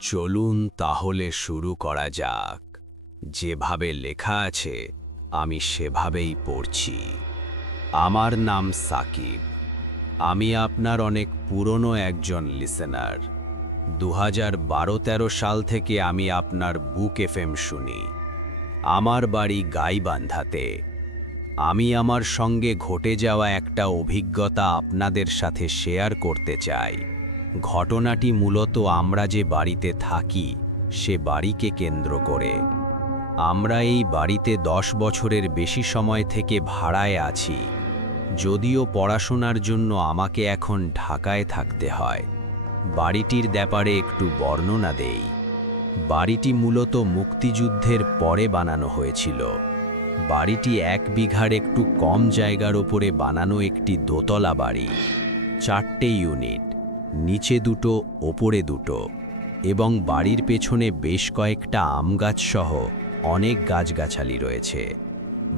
চলুন তাহলে শুরু করা যাক। যেভাবে লেখা আছে আমি সেভাবেই পড়ছি। আমার নাম সাকিব। আমি আপনার অনেক পুরনো একজন লিসেনার। 2012-13 সাল থেকে আমি আপনার বুক এফএম শুনি। আমার বাড়ি গাইবান্ধাতে। আমি আমার সঙ্গে ঘটে যাওয়া একটা অভিজ্ঞতা আপনাদের সাথে শেয়ার করতে চাই। ঘটনাটি মূলত আমরা যে বাড়িতে থাকি সে বাড়িকে কেন্দ্র করে। আমরা এই বাড়িতে 10 বছরের বেশি সময় থেকে ভাড়ায় আছি। যদিও পড়াশোনার জন্য আমাকে এখন ঢাকায় থাকতে হয়। বাড়িটির ব্যাপারে একটু বর্ণনা দেই। বাড়িটি মূলত মুক্তিযুদ্ধের পরে বানানো হয়েছিল। বাড়িটি 1 বিঘার একটু কম জায়গার ওপরে বানানো একটি দোতলা বাড়ি। 4টে ইউনিট, নিচে 2টো, ওপরে 2টো, এবং বাড়ির পেছনে বেশ কয়েকটা আম গাছ সহ অনেক গাছগাছালি রয়েছে।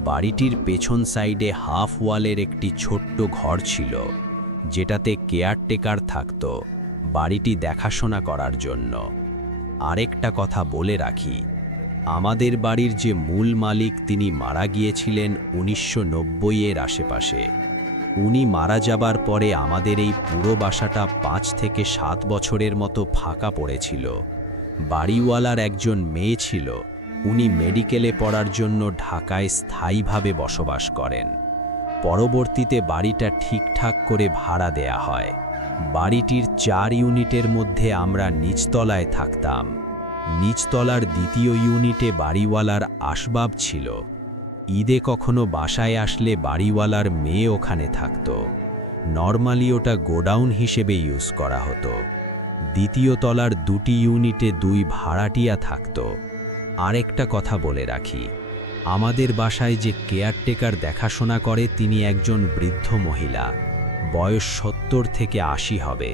বাড়িটির পেছন সাইডে হাফ ওয়ালের একটি ছোট্ট ঘর ছিল, যেটাতে কেয়ারটেকার থাকত বাড়িটি দেখাশোনা করার জন্য। আরেকটা কথা বলে রাখি, আমাদের বাড়ির যে মূল মালিক তিনি মারা গিয়েছিলেন 1990-এর আশেপাশে। উনি মারা যাবার পরে আমাদের এই পুরো বাসাটা 5 থেকে 7 বছরের মতো ফাঁকা পড়েছিল। বাড়িওয়ালার একজন মেয়ে ছিল, উনি মেডিকেলে পড়ার জন্য ঢাকায় স্থায়ীভাবে বসবাস করেন। পরবর্তীতে বাড়িটা ঠিকঠাক করে ভাড়া দেয়া হয়। বাড়িটির 4 ইউনিটের মধ্যে আমরা নিচতলায় থাকতাম। নিচতলার 2য় ইউনিটে বাড়িওয়ালার আসবাব ছিল। ঈদে কখনো বাসায় আসলে বাড়িওয়ালার মেয়ে ওখানে থাকত। নরমালি ওটা গোডাউন হিসেবে ইউজ করা হতো। 2য় তলার 2টি ইউনিটে 2 ভাড়াটিয়া থাকত। আরেকটা কথা বলে রাখি, আমাদের বাসায় যে কেয়ারটেকার দেখাশোনা করে তিনি একজন বৃদ্ধ মহিলা, বয়স 70 থেকে 80 হবে।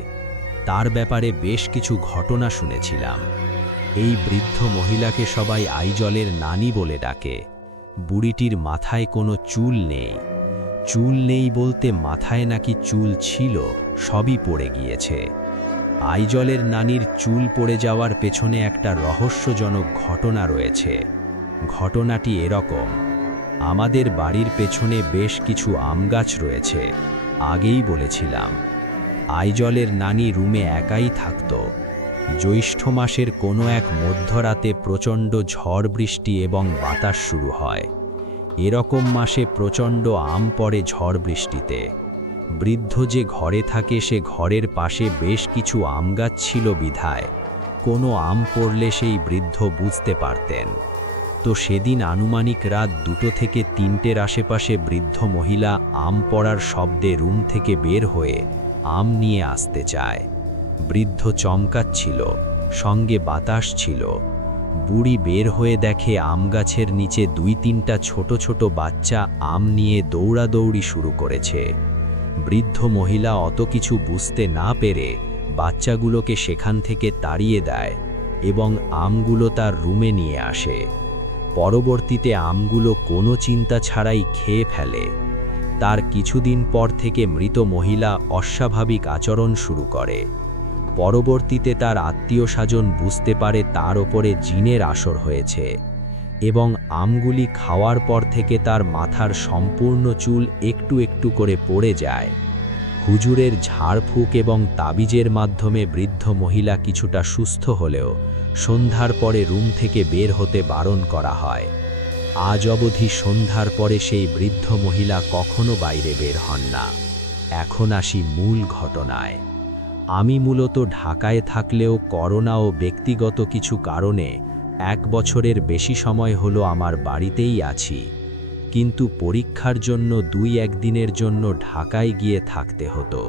তার ব্যাপারে বেশ কিছু ঘটনা শুনেছিলাম। এই বৃদ্ধ মহিলাকে সবাই আইজলের নানি বলে ডাকে। বুড়িটির মাথায় কোনো চুল নেই। চুল নেই বলতে মাথায় নাকি চুল ছিল, সবই পড়ে গিয়েছে। আইজলের নানির চুল পড়ে যাওয়ার পেছনে একটা রহস্যজনক ঘটনা রয়েছে। ঘটনাটি এরকম, আমাদের বাড়ির পেছনে বেশ কিছু আম গাছ রয়েছে, আগেই বলেছিলাম। আইজলের নানি রুমে একাই থাকত। জ্যৈষ্ঠ মাসের কোনো এক মধ্যরাতে প্রচণ্ড ঝড় বৃষ্টি এবং বাতাস শুরু হয়। এরকম মাসে প্রচণ্ড আম পড়ে ঝড় বৃষ্টিতে। বৃদ্ধ যে ঘরে থাকে সে ঘরের পাশে বেশ কিছু আম গাছ ছিল বিধায় কোনো আম পড়লে সেই বৃদ্ধ বুঝতে পারতেন। তো সেদিন আনুমানিক রাত 2টো থেকে 3টের আশেপাশে বৃদ্ধ মহিলা আম পড়ার শব্দে রুম থেকে বের হয়ে আম নিয়ে আসতে চায়। বৃদ্ধ চমকাচ্ছিল, সঙ্গে বাতাস ছিল। বুড়ি বের হয়ে দেখে আম গাছের নিচে 2-3টা ছোট ছোট বাচ্চা আম নিয়ে দৌড়াদৌড়ি শুরু করেছে। বৃদ্ধ মহিলা অত কিছু বুঝতে না পেরে বাচ্চাগুলোকে সেখান থেকে তাড়িয়ে দেয় এবং আমগুলো তার রুমে নিয়ে আসে। পরবর্তীতে আমগুলো কোনো চিন্তা ছাড়াই খেয়ে ফেলে। তার কিছুদিন পর থেকে মৃত মহিলা অস্বাভাবিক আচরণ শুরু করে। পরবর্তীতে তার আত্মীয়স্বজন বুঝতে পারে তার ওপরে জিনের আসর হয়েছে এবং আমগুলি খাওয়ার পর থেকে তার মাথার সম্পূর্ণ চুল একটু একটু করে পড়ে যায়। হুজুরের ঝাড়ফুঁক এবং তাবিজের মাধ্যমে বৃদ্ধ মহিলা কিছুটা সুস্থ হলেও সন্ধ্যার পরে রুম থেকে বের হতে বারণ করা হয়। আজ অবধি সন্ধ্যার পরে সেই বৃদ্ধ মহিলা কখনো বাইরে বের হন না। এখন আসি মূল ঘটনায়। আমি মূলত ঢাকায় থাকলেও করোনা ও ব্যক্তিগত কিছু কারণে 1 বছরের বেশি সময় হলো আমার বাড়িতেই আছি। কিন্তু পরীক্ষার জন্য 2-1 দিনের জন্য ঢাকায় গিয়ে থাকতে হতো।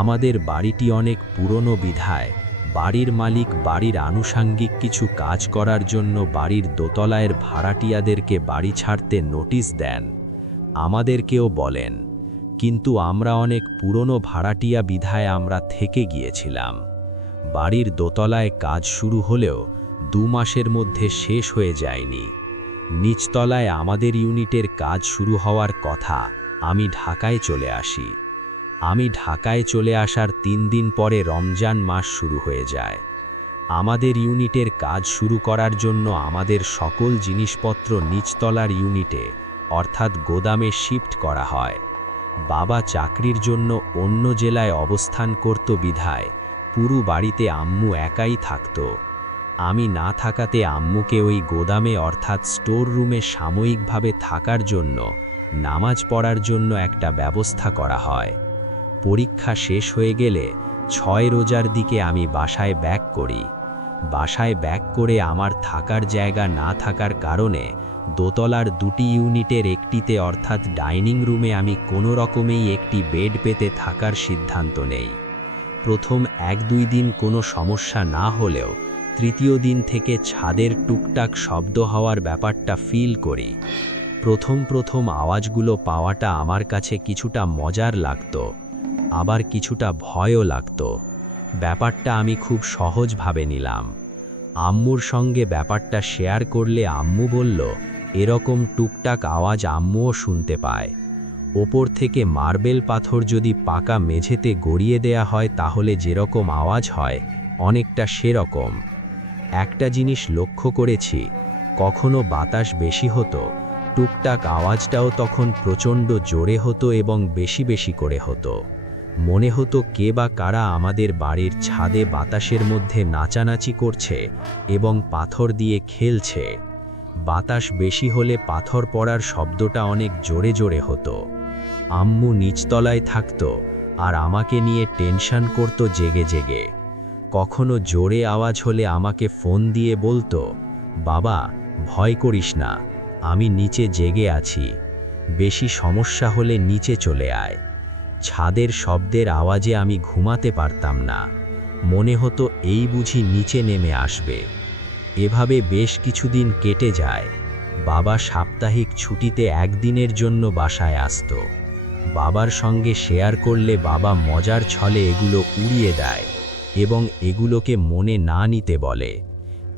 আমাদের বাড়িটি অনেক পুরনো বিধায় বাড়ির মালিক বাড়ির আনুষাঙ্গিক কিছু কাজ করার জন্য বাড়ির দোতলায়ের ভাড়াটিয়াদেরকে বাড়ি ছাড়তে নোটিশ দেন। আমাদেরকেও বলেন, কিন্তু আমরা অনেক পুরনো ভাড়াটিয়া বিধায় আমরা থেকে গিয়েছিলাম। বাড়ির দোতলায় কাজ শুরু হলেও 2 মাসের মধ্যে শেষ হয়ে যায়নি। নিচতলায় আমাদের ইউনিটের কাজ শুরু হওয়ার কথা। আমি ঢাকায় চলে আসি। আমি ঢাকায় চলে আসার 3 দিন পরে রমজান মাস শুরু হয়ে যায়। আমাদের ইউনিটের কাজ শুরু করার জন্য আমাদের সকল জিনিসপত্র নিচতলার ইউনিটে অর্থাৎ গোদামে শিফট করা হয়। বাবা চাকরির জন্য অন্য জেলায় অবস্থান করত বিধায় পুরো বাড়িতে আম্মু একাই থাকত। আমি না থাকাতে আম্মুকে ওই গোদামে অর্থাৎ স্টোর রুমে সাময়িকভাবে থাকার জন্য নামাজ পড়ার জন্য একটা ব্যবস্থা করা হয়। পরীক্ষা শেষ হয়ে গেলে 6 রোজার দিকে আমি বাসায় ব্যাক করি। বাসায় ব্যাক করে আমার থাকার জায়গা না থাকার কারণে দোতলার 2টি ইউনিটের একটিতে অর্থাৎ ডাইনিং রুমে আমি কোনো রকমেই একটি বেড পেতে থাকার সিদ্ধান্ত নেই। প্রথম 1-2 দিন কোনো সমস্যা না হলেও তৃতীয় দিন থেকে ছাদের টুকটাক শব্দ হওয়ার ব্যাপারটা ফিল করি। প্রথম আওয়াজগুলো পাওয়াটা আমার কাছে কিছুটা মজার লাগতো, আবার কিছুটা ভয়ও লাগতো। ব্যাপারটা আমি খুব সহজভাবে নিলাম। আম্মুর সঙ্গে ব্যাপারটা শেয়ার করলে আম্মু বলল, এরকম টুকটাক আওয়াজ আম্মুও শুনতে পায়। ওপর থেকে মার্বেল পাথর যদি পাকা মেঝেতে গড়িয়ে দেয়া হয় তাহলে যেরকম আওয়াজ হয় অনেকটা সেরকম। একটা জিনিস লক্ষ্য করেছি, কখনো বাতাস বেশি হতো, টুকটাক আওয়াজটাও তখন প্রচণ্ড জোরে হতো এবং বেশি বেশি করে হতো। মনে হতো কে বা কারা আমাদের বাড়ির ছাদে বাতাসের মধ্যে নাচানাচি করছে এবং পাথর দিয়ে খেলছে। বাতাস বেশি হলে পাথর পড়ার শব্দটা অনেক জোরে জোরে হতো। আম্মু নিচতলায় থাকতো আর আমাকে নিয়ে টেনশন করতো জেগে জেগে। কখনো জোরে আওয়াজ হলে আমাকে ফোন দিয়ে বলতো, বাবা ভয় করিস না, আমি নিচে জেগে আছি, বেশি সমস্যা হলে নিচে চলে আয়। ছাদের শব্দের আওয়াজে আমি ঘুমাতে পারতাম না, মনে হতো এই বুঝি নিচে নেমে আসবে। এভাবে বেশ কিছুদিন কেটে যায়। বাবা সাপ্তাহিক ছুটিতে একদিনের জন্য বাসায় আসতো। বাবার সঙ্গে শেয়ার করলে বাবা মজার ছলে এগুলো উড়িয়ে দেয় এবং এগুলোকে মনে না নিতে বলে।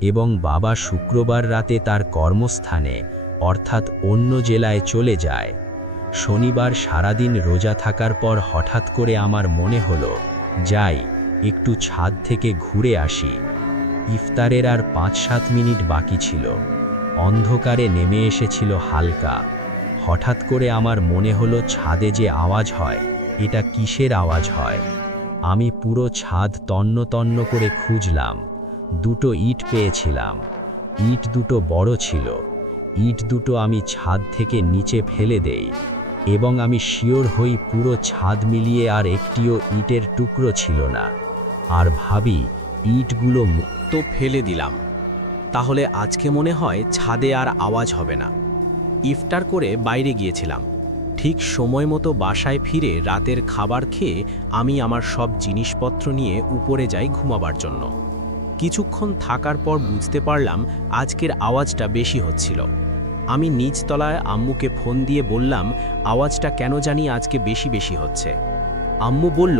এবং বাবা শুক্রবার রাতে তার কর্মস্থানে অর্থাৎ অন্য জেলায় চলে যায়। শনিবার সারাদিন রোজা থাকার পর হঠাৎ করে আমার মনে হলো, যাই একটু ছাদ থেকে ঘুরে আসি। ইফতারের আর 5-7 মিনিট বাকি ছিল। অন্ধকারে নেমে এসেছিল হালকা। হঠাৎ করে আমার মনে হলো ছাদে যে আওয়াজ হয়, এটা কিসের আওয়াজ হয়। আমি পুরো ছাদ তন্ন তন্ন করে খুঁজলাম। 2টো ইট পেয়েছিলাম। ইট দুটো বড় ছিল। ইট দুটো আমি ছাদ থেকে নিচে ফেলে দেই এবং আমি শিওর হই পুরো ছাদ মিলিয়ে আর একটিও ইটের টুকরো ছিল না। আর ভাবি ইটগুলো তো ফেলে দিলাম, তাহলে আজকে মনে হয় ছাদে আর আওয়াজ হবে না। ইফতার করে বাইরে গিয়েছিলাম। ঠিক সময় মতো বাসায় ফিরে রাতের খাবার খেয়ে আমি আমার সব জিনিসপত্র নিয়ে উপরে যাই ঘুমাবার জন্য। কিছুক্ষণ থাকার পর বুঝতে পারলাম আজকের আওয়াজটা বেশি হচ্ছিল। আমি নিচতলায় আম্মুকে ফোন দিয়ে বললাম, আওয়াজটা কেন জানি আজকে বেশি বেশি হচ্ছে। আম্মু বলল,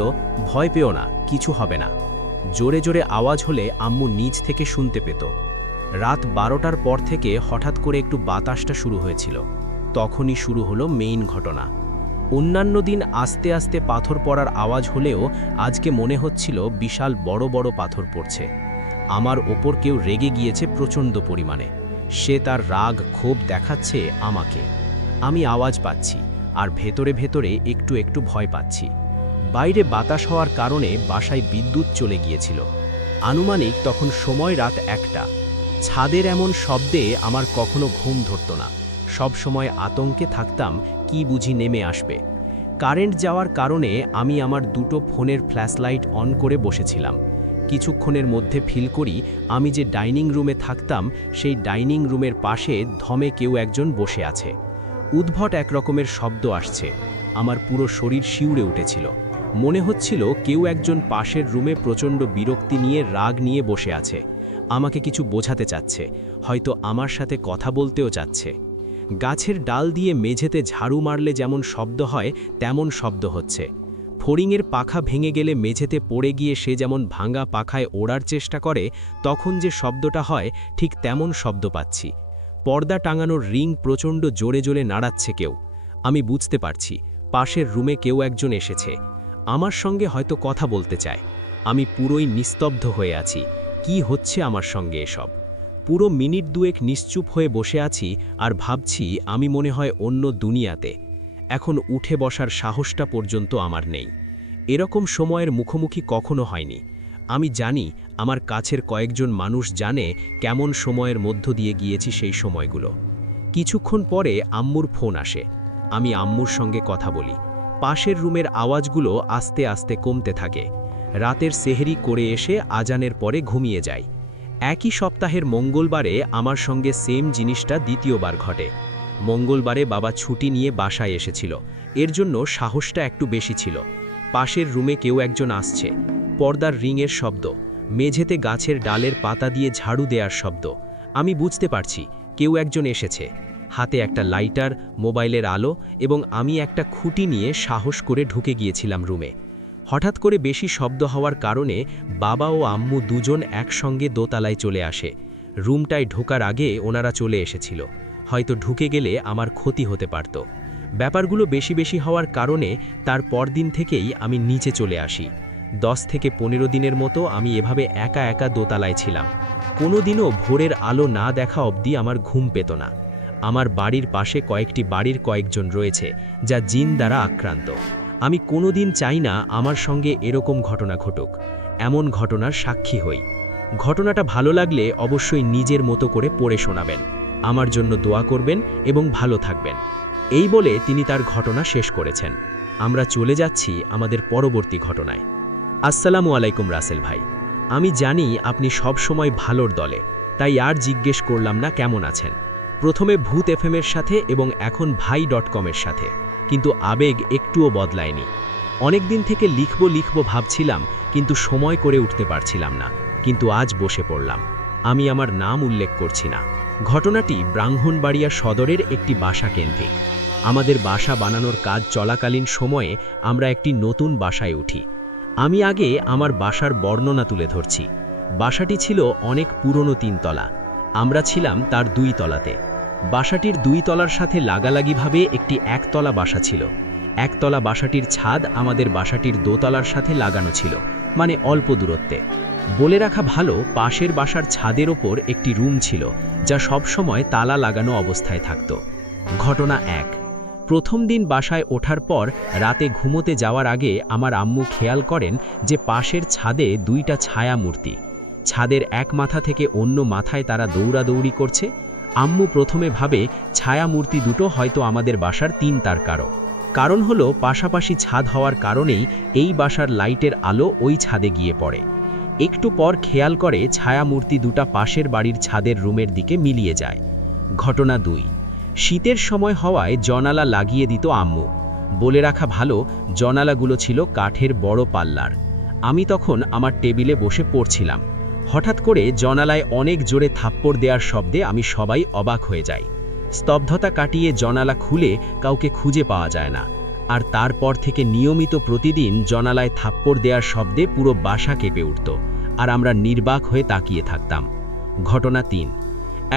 ভয় পেও না, কিছু হবে না। জোরে জোরে আওয়াজ হলে আম্মু নিচ থেকে শুনতে পেত। রাত 12টার পর থেকে হঠাৎ করে একটু বাতাসটা শুরু হয়েছিল। তখনই শুরু হলো মেইন ঘটনা। অন্যান্য দিন আস্তে আস্তে পাথর পড়ার আওয়াজ হলেও আজকে মনে হচ্ছিল বিশাল বড় বড় পাথর পড়ছে। আমার ওপর কেউ রেগে গিয়েছে প্রচণ্ড পরিমাণে। সে তার রাগ ক্ষোভ দেখাচ্ছে আমাকে। আমি আওয়াজ পাচ্ছি আর ভেতরে ভেতরে একটু একটু ভয় পাচ্ছি। বাইরে বাতাস হওয়ার কারণে বাসায় বিদ্যুৎ চলে গিয়েছিল। আনুমানিক তখন সময় রাত 1টা। ছাদের এমন শব্দে আমার কখনো ঘুম ধরত না। সব সময় আতঙ্কে থাকতাম কি বুঝি নেমে আসবে। কারেন্ট যাওয়ার কারণে আমি আমার 2টো ফোনের ফ্ল্যাশলাইট অন করে বসেছিলাম। কিছুক্ষণের মধ্যে ফিল করি আমি যে ডাইনিং রুমে থাকতাম সেই ডাইনিং রুমের পাশে ধমে কেউ একজন বসে আছে। উদ্ভট এক রকমের শব্দ আসছে। আমার পুরো শরীর শিউরে উঠেছিল। মনে হচ্ছিল কেউ একজন পাশের রুমে প্রচণ্ড বিরক্তি নিয়ে রাগ নিয়ে বসে আছে। আমাকে কিছু বোঝাতে চাচ্ছে, হয়তো আমার সাথে কথা বলতেও চাচ্ছে। গাছের ডাল দিয়ে মেঝেতে ঝাড়ু মারলে যেমন শব্দ হয় তেমন শব্দ হচ্ছে। ফড়িংয়ের পাখা ভেঙে গেলে মেঝেতে পড়ে গিয়ে সে যেমন ভাঙা পাখায় ওড়ার চেষ্টা করে তখন যে শব্দটা হয় ঠিক তেমন শব্দ পাচ্ছি। পর্দা টাঙানোর রিং প্রচণ্ড জোরে জোরে নাড়াচ্ছে কেউ। আমি বুঝতে পারছি পাশের রুমে কেউ একজন এসেছে। আমার সঙ্গে হয়তো কথা বলতে চায়। আমি পুরোই নিস্তব্ধ হয়ে আছি। কি হচ্ছে আমার সঙ্গে এসব? পুরো মিনিট দুয়েক নিশ্চুপ হয়ে বসে আছি আর ভাবছি আমি মনে হয় অন্য দুনিয়াতে। এখন উঠে বসার সাহসটা পর্যন্ত আমার নেই। এরকম সময়ের মুখোমুখি কখনো হয়নি। আমি জানি আমার কাছের কয়েকজন মানুষ জানে কেমন সময়ের মধ্য দিয়ে গিয়েছি সেই সময়গুলো। কিছুক্ষণ পরে আম্মুর ফোন আসে। আমি আম্মুর সঙ্গে কথা বলি। পাশের রুমের আওয়াজগুলো আস্তে আস্তে কমতে থাকে। রাতের সেহরি করে এসে আজানের পরে ঘুমিয়ে যাই। একই সপ্তাহের মঙ্গলবারে আমার সঙ্গে সেম জিনিসটা দ্বিতীয়বার ঘটে। মঙ্গলবারে বাবা ছুটি নিয়ে বাসায় এসেছিল, এর জন্য সাহসটা একটু বেশি ছিল। পাশের রুমে কেউ একজন আসছে, পর্দার রিংয়ের শব্দ, মেঝেতে গাছের ডালের পাতা দিয়ে ঝাড়ু দেওয়ার শব্দ। আমি বুঝতে পারছি কেউ একজন এসেছে। হাতে একটা লাইটার, মোবাইলের আলো এবং আমি একটা খুঁটি নিয়ে সাহস করে ঢুকে গিয়েছিলাম রুমে। হঠাৎ করে বেশি শব্দ হওয়ার কারণে বাবা ও আম্মু দুজন একসঙ্গে দোতলায় চলে আসে। রুমটায় ঢোকার আগে ওনারা চলে এসেছিল, হয়তো ঢুকে গেলে আমার ক্ষতি হতে পারত। ব্যাপারগুলো বেশি বেশি হওয়ার কারণে তার পরদিন থেকেই আমি নিচে চলে আসি। 10 থেকে 15 দিনের মতো আমি এভাবে একা একা দোতলায় ছিলাম। কোনোদিনও ভোরের আলো না দেখা অবধি আমার ঘুম পেত না। আমার বাড়ির পাশে কয়েকটি বাড়ির কয়েকজন রয়েছে যা জিন দ্বারা আক্রান্ত। আমি কোনোদিন চাই না আমার সঙ্গে এরকম ঘটনা ঘটুক, এমন ঘটনার সাক্ষী হই। ঘটনাটা ভালো লাগলে অবশ্যই নিজের মতো করে পড়ে শোনাবেন, আমার জন্য দোয়া করবেন এবং ভালো থাকবেন। এই বলে তিনি তার ঘটনা শেষ করেছেন। আমরা চলে যাচ্ছি আমাদের পরবর্তী ঘটনায়। আসসালামু আলাইকুম রাসেল ভাই, আমি জানি আপনি সব সময় ভালোর দলে, তাই আর জিজ্ঞেস করলাম না কেমন আছেন। প্রথমে ভূত এফএমের সাথে এবং এখন ভাই.কমের সাথে, কিন্তু আবেগ একটুও বদলায়নি। অনেক দিন থেকে লিখব ভাবছিলাম, কিন্তু সময় করে উঠতে পারছিলাম না। কিন্তু আজ বসে পড়লাম। আমি আমার নাম উল্লেখ করছি না। ঘটনাটি ব্রাহ্মণবাড়িয়া সদরের একটি বাসা কেন্দ্রিক। আমাদের বাসা বানানোর কাজ চলাকালীন সময়ে আমরা একটি নতুন বাসায় উঠি। আমি আগে আমার বাসার বর্ণনা তুলে ধরছি। বাসাটি ছিল অনেক পুরনো 3 তলা। আমরা ছিলাম তার 2 তলাতে। বাসাটির 2 তলার সাথে লাগালাগিভাবে একটি 1 তলা বাসা ছিল। 1 তলা বাসাটির ছাদ আমাদের বাসাটির 2 তলার সাথে লাগানো ছিল, মানে অল্প দূরত্বে। বলে রাখা ভালো, পাশের বাসার ছাদের ওপর একটি রুম ছিল যা সবসময় তালা লাগানো অবস্থায় থাকত। ঘটনা 1। প্রথম দিন বাসায় ওঠার পর রাতে ঘুমোতে যাওয়ার আগে আমার আম্মু খেয়াল করেন যে পাশের ছাদে 2টা ছায়া মূর্তি। ছাদের এক মাথা থেকে অন্য মাথায় তারা দৌড়াদৌড়ি করছে। আম্মু প্রথমে ভাবে ছায়া মূর্তি দুটো হয়তো আমাদের বাসার 3 তার কারণ হলো পাশাপাশি ছাদ হওয়ার কারণেই এই বাসার লাইটের আলো ওই ছাদে গিয়ে পড়ে। একটু পর খেয়াল করে ছায়া মূর্তি দুটা পাশের বাড়ির ছাদের রুমের দিকে মিলিয়ে যায়। ঘটনা 2। শীতের সময় হওয়ায় জানালা লাগিয়ে দিত আম্মু। বলে রাখা ভালো, জানালাগুলো ছিল কাঠের বড় পাল্লার। আমি তখন আমার টেবিলে বসে পড়ছিলাম। হঠাৎ করে জানালায় অনেক জোরে থাপ্পড় দেওয়ার শব্দে আমি সবাই অবাক হয়ে যাই। স্তব্ধতা কাটিয়ে জানালা খুলে কাউকে খুঁজে পাওয়া যায় না। আর তারপর থেকে নিয়মিত প্রতিদিন জানালায় থাপ্পড় দেওয়ার শব্দে পুরো বাসা কেঁপে উঠত, আর আমরা নির্বাক হয়ে তাকিয়ে থাকতাম। ঘটনা 3।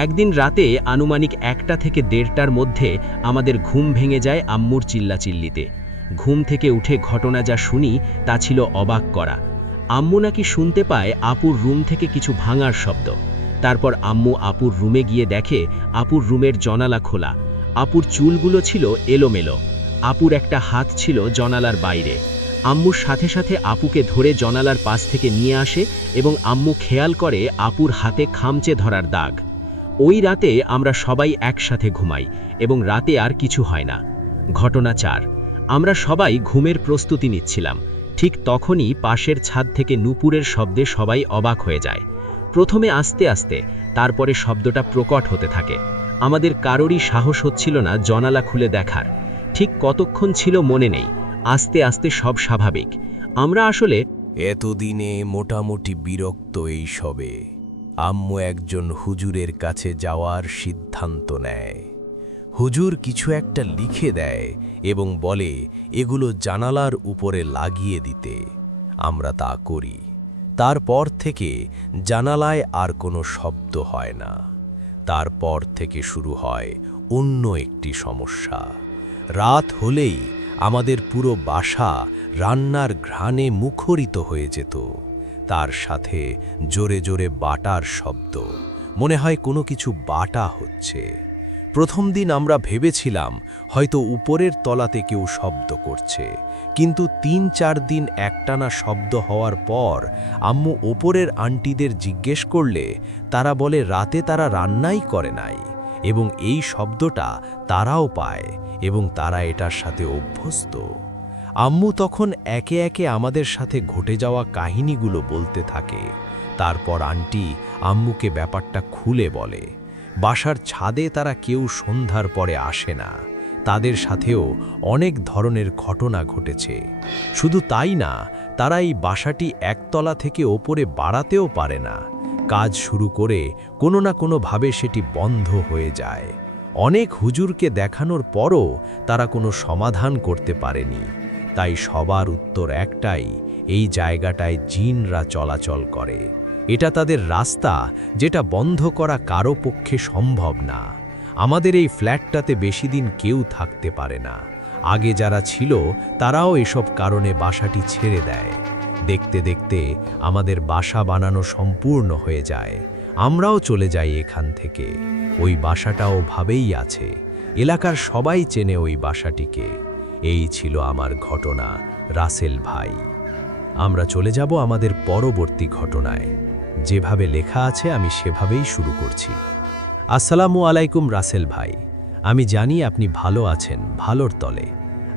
একদিন রাতে আনুমানিক 1টা থেকে 1:30টার মধ্যে আমাদের ঘুম ভেঙে যায় আম্মুর চিল্লাচিল্লিতে। ঘুম থেকে উঠে ঘটনা যা শুনি তা ছিল অবাক করা। আম্মু নাকি শুনতে পায় আপুর রুম থেকে কিছু ভাঙার শব্দ। তারপর আম্মু আপুর রুমে গিয়ে দেখে আপুর রুমের জানালা খোলা। আপুর চুলগুলো ছিল এলোমেলো। আপুর একটা হাত ছিল জানালার বাইরে। আম্মুর সাথে সাথে আপুকে ধরে জানালার পাশ থেকে নিয়ে আসে এবং আম্মু খেয়াল করে আপুর হাতে খামচে ধরার দাগ। ওই রাতে আমরা সবাই একসাথে ঘুমাই এবং রাতে আর কিছু হয় না। ঘটনা 4। আমরা সবাই ঘুমের প্রস্তুতি নিচ্ছিলাম। ঠিক তখনই পাশের ছাদ থেকে নূপুরের শব্দে সবাই অবাক হয়ে যায়। প্রথমে আস্তে আস্তে, তারপরে শব্দটা প্রকট হতে থাকে। আমাদের কারোরই সাহস হচ্ছিল না জানালা খুলে দেখার। ঠিক কতক্ষণ ছিল মনে নেই। আস্তে আস্তে সব স্বাভাবিক। আমরা আসলে এতদিনে মোটামুটি বিরক্ত এই সবে। আম্মু একজন হুজুরের কাছে যাওয়ার সিদ্ধান্ত নেয়। হুজুর কিছু একটা লিখে দেয় এবং বলে এগুলো জানালার উপরে লাগিয়ে দিতে। আমরা তা করি। তারপর থেকে জানালায় আর কোনো শব্দ হয় না। তারপর থেকে শুরু হয় অন্য একটি সমস্যা। রাত হলেই আমাদের পুরো বাসা রান্নার ঘ্রাণে মুখরিত হয়ে যেত। তার সাথে জোরে জোরে বাটার শব্দ, মনে হয় কোনো কিছু বাটা হচ্ছে। প্রথম দিন আমরা ভেবেছিলাম হয়তো উপরের তলাতে কেউ শব্দ করছে, কিন্তু ৩-৪ দিন একটানা শব্দ হওয়ার পর আম্মু ওপরের আন্টিদের জিজ্ঞেস করলে তারা বলে রাতে তারা রান্নাই করে নাই এবং এই শব্দটা তারাও পায় এবং তারা এটার সাথে অভ্যস্ত। আম্মু তখন একে একে আমাদের সাথে ঘটে যাওয়া কাহিনীগুলো বলতে থাকে। তারপর আন্টি আম্মুকে ব্যাপারটা খুলে বলে। বাসার ছাদে তারা কেউ সন্ধ্যার পরে আসে না, তাদের সাথেও অনেক ধরনের ঘটনা ঘটেছে। শুধু তাই না, তারা এই বাসাটি একতলা থেকে ওপরে বাড়াতেও পারে না। কাজ শুরু করে কোনো না কোনোভাবে সেটি বন্ধ হয়ে যায়। অনেক হুজুরকে দেখানোর পরও তারা কোনো সমাধান করতে পারেনি। তাই সবার উত্তর একটাই, এই জায়গাটায় জিনরা চলাচল করে। এটা তাদের রাস্তা, যেটা বন্ধ করা কারো পক্ষে সম্ভব না। আমাদের এই ফ্ল্যাটটাতে বেশি দিন কেউ থাকতে পারে না। আগে যারা ছিল তারাও এসব কারণে বাসাটি ছেড়ে দেয়। দেখতে দেখতে আমাদের বাসা বানানো সম্পূর্ণ হয়ে যায়। আমরাও চলে যাই এখান থেকে। ওই বাসাটাও ভাবেই আছে, এলাকার সবাই চেনে ওই বাসাটিকে। এই ছিল আমার ঘটনা, রাসেল ভাই। আমরা চলে যাব আমাদের পরবর্তী ঘটনায়। যেভাবে লেখা আছে আমি সেভাবেই শুরু করছি। আসসালামু আলাইকুম রাসেল ভাই, আমি জানি আপনি ভালো আছেন, ভালোর তলে।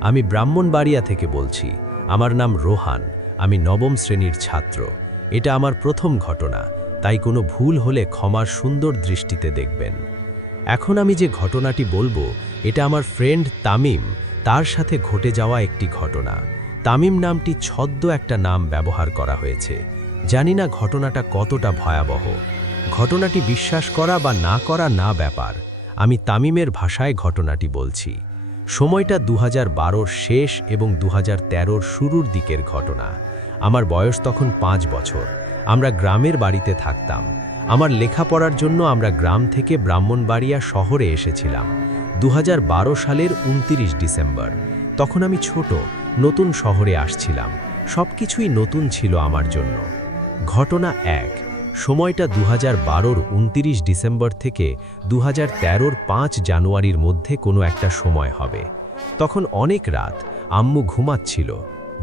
আমি ব্রাহ্মণবাড়িয়া থেকে বলছি। আমার নাম রোহান, আমি ৯ম শ্রেণীর ছাত্র। এটা আমার প্রথম ঘটনা, তাই কোনো ভুল হলে ক্ষমার সুন্দর দৃষ্টিতে দেখবেন। এখন আমি যে ঘটনাটি বলবো, এটা আমার ফ্রেন্ড তামিম, তার সাথে ঘটে যাওয়া একটি ঘটনা। তামিম নামটি ছদ্ম একটা নাম ব্যবহার করা হয়েছে। জানি না ঘটনাটা কতটা ভয়াবহ। ঘটনাটি বিশ্বাস করা বা না করা না ব্যাপার। আমি তামিমের ভাষায় ঘটনাটি বলছি। সময়টা ২০১২-র শেষ এবং ২০১৩-র শুরুর দিকের ঘটনা। আমার বয়স তখন ৫ বছর। আমরা গ্রামের বাড়িতে থাকতাম। আমার লেখাপড়ার জন্য আমরা গ্রাম থেকে ব্রাহ্মণবাড়িয়া শহরে এসেছিলাম ২০১২ সালের ২৯ ডিসেম্বর। তখন আমি ছোট, নতুন শহরে আসছিলাম। সব কিছুই নতুন ছিল আমার জন্য। ঘটনা ১, সময়টা ২০১২-র ২৯ ডিসেম্বর থেকে ২০১৩-র ৫ জানুয়ারির মধ্যে কোনো একটা সময় হবে। তখন অনেক রাত, আম্মু ঘুমাচ্ছিল।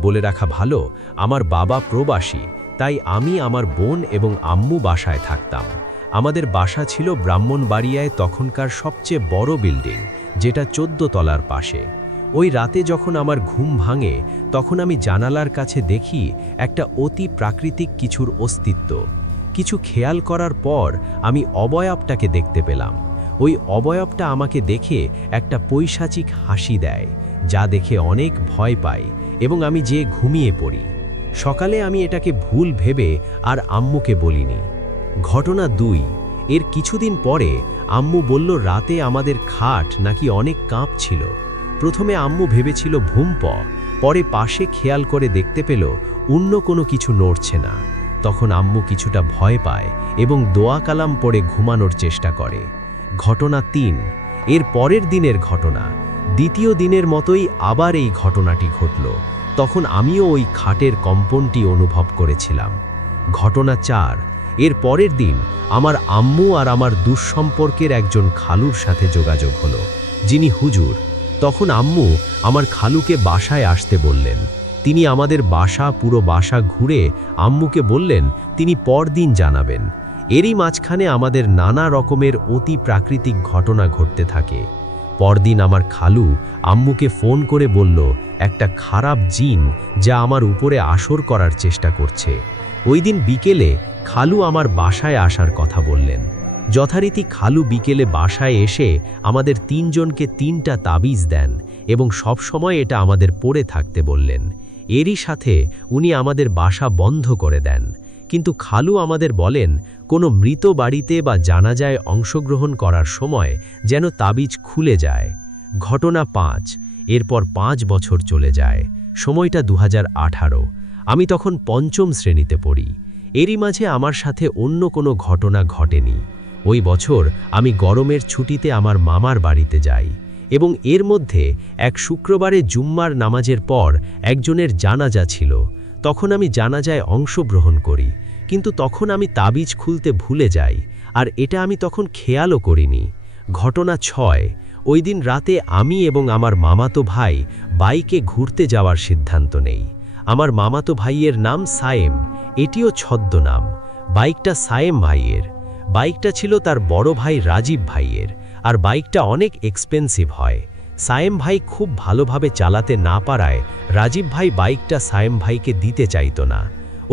বলে রাখা ভালো, আমার বাবা প্রবাসী, তাই আমি, আমার বোন এবং আম্মু বাসায় থাকতাম। আমাদের বাসা ছিল ব্রাহ্মণবাড়িয়ায় তখনকার সবচেয়ে বড় বিল্ডিং, যেটা ১৪ তলার পাশে। ওই রাতে যখন আমার ঘুম ভাঙে, তখন আমি জানালার কাছে দেখি একটা অতি প্রাকৃতিক কিছুর অস্তিত্ব। কিছু খেয়াল করার পর আমি অবয়বটাকে দেখতে পেলাম। ওই অবয়বটা আমাকে দেখে একটা পৈশাচিক হাসি দেয়, যা দেখে অনেক ভয় পাই এবং আমি ঘুমিয়ে পড়ি। সকালে আমি এটাকে ভুল ভেবে আর আম্মুকে বলিনি। ঘটনা ২, এর কিছুদিন পরে আম্মু বলল রাতে আমাদের খাট নাকি অনেক কাঁপছিল। প্রথমে আম্মু ভেবেছিল ভূমপ, পরে পাশে খেয়াল করে দেখতে পেল অন্য কোনো কিছু নড়ছে না। তখন আম্মু কিছুটা ভয় পায় এবং দোয়া কালাম পড়ে ঘুমানোর চেষ্টা করে। ঘটনা ৩, এর পরের দিনের ঘটনা। দ্বিতীয় দিনের মতোই আবার এই ঘটনাটি ঘটল। তখন আমিও ওই খাটের কম্পনটি অনুভব করেছিলাম। ঘটনা ৪, এর পরের দিন আমার আম্মু আর আমার দুঃসম্পর্কের একজন খালুর সাথে যোগাযোগ হলো, যিনি হুজুর। তখন আম্মু আমার খালুকে বাসায় আসতে বললেন। তিনি আমাদের পুরো বাসা ঘুরে আম্মুকে বললেন তিনি পরদিন জানাবেন। এরই মাঝখানে আমাদের নানা রকমের অতি প্রাকৃতিক ঘটনা ঘটতে থাকে। পরদিন আমার খালু আম্মুকে ফোন করে বলল একটা খারাপ জিন যা আমার উপরে আসর করার চেষ্টা করছে। ওই দিন বিকেলে খালু আমার বাসায় আসার কথা বললেন। যথারীতি খালু বিকেলে বাসায় এসে আমাদের ৩ জনকে ৩টা তাবিজ দেন এবং সব সময় এটা আমাদের পড়ে থাকতে বললেন। এরই সাথে উনি আমাদের বাসা বন্ধ করে দেন। কিন্তু খালু আমাদের বলেন কোনো মৃত বাড়িতে বা জানাজায় অংশগ্রহণ করার সময় যেন তাবিজ খুলে যায়। ঘটনা ৫, এরপর ৫ বছর চলে যায়। সময়টা ২০১৮। আমি তখন ৫ম শ্রেণীতে পড়ি। এরই মাঝে আমার সাথে অন্য কোনো ঘটনা ঘটেনি। ওই বছর আমি গরমের ছুটিতে আমার মামার বাড়িতে যাই এবং এর মধ্যে এক শুক্রবারে জুম্মার নামাজের পর একজনের জানাজা ছিল। তখন আমি জানাজায় অংশগ্রহণ করি, কিন্তু তখন আমি তাবিজ খুলতে ভুলে যাই, আর এটা আমি তখন খেয়ালও করিনি। ঘটনা 6। ওই দিন রাতে আমি এবং আমার মামাতো ভাই বাইকে ঘুরতে যাওয়ার সিদ্ধান্ত নেই। আমার মামাতো ভাইয়ের নাম সায়েম, এটিও ছদ্মনাম। বাইকটা সায়েম ভাইয়ের। বাইকটা ছিল তার বড় ভাই রাজীব ভাইয়ের, আর বাইকটা অনেক এক্সপেন্সিভ হয়। সায়েম ভাই খুব ভালোভাবে চালাতে না পারায় রাজীব ভাই বাইকটা সায়েম ভাইকে দিতে চাইতো না।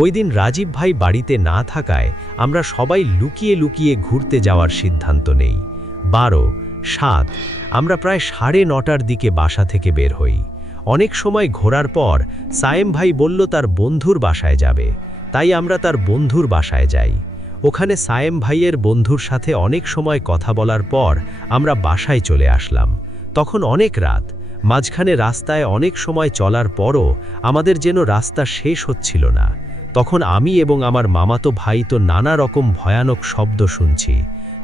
ওই দিন রাজীব ভাই বাড়িতে না থাকায় আমরা সবাই লুকিয়ে লুকিয়ে ঘুরতে যাওয়ার সিদ্ধান্ত নেই। 12/7 আমরা প্রায় 9:30টার দিকে বাসা থেকে বের হই। অনেক সময় ঘোরার পর সায়েম ভাই বলল তার বন্ধুর বাসায় যাবে, তাই আমরা তার বন্ধুর বাসায় যাই। ওখানে সায়েম ভাইয়ের বন্ধুর সাথে অনেক সময় কথা বলার পর আমরা বাসায় চলে আসলাম। তখন অনেক রাত, মাঝখানে রাস্তায় অনেক সময় চলার পরও আমাদের যেন রাস্তা শেষ হচ্ছিল না। তখন আমি এবং আমার মামাতো ভাই তো নানা রকম ভয়ানক শব্দ শুনছি।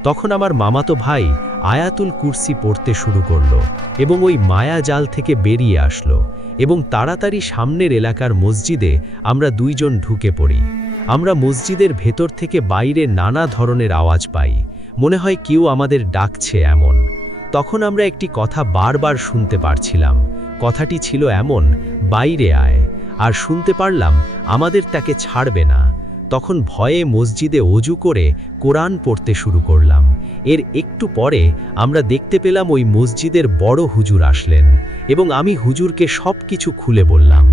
তখন আমার মামাতো ভাই আয়াতুল কুরসি পড়তে শুরু করলো এবং ওই মায়া জাল থেকে বেরিয়ে আসলো, এবং তাড়াতাড়ি সামনের এলাকার মসজিদে আমরা দুইজন ঢুকে পড়ি। আমরা মসজিদের ভেতর থেকে বাইরে নানা ধরনের আওয়াজ পাই, মনে হয় কেউ আমাদের ডাকছে এমন। তখন আমরা একটি কথা বারবার শুনতে পারছিলাম। কথাটি ছিল এমন, বাইরে আয়, আর শুনতে পারলাম আমাদের তাকে ছাড়বে না। তখন ভয়ে মসজিদে অজু করে কোরআন পড়তে শুরু করলাম। এর একটু পরে আমরা দেখতে পেলাম ওই মসজিদের বড় হুজুর আসলেন, এবং আমি হুজুরকে সব কিছু খুলে বললাম।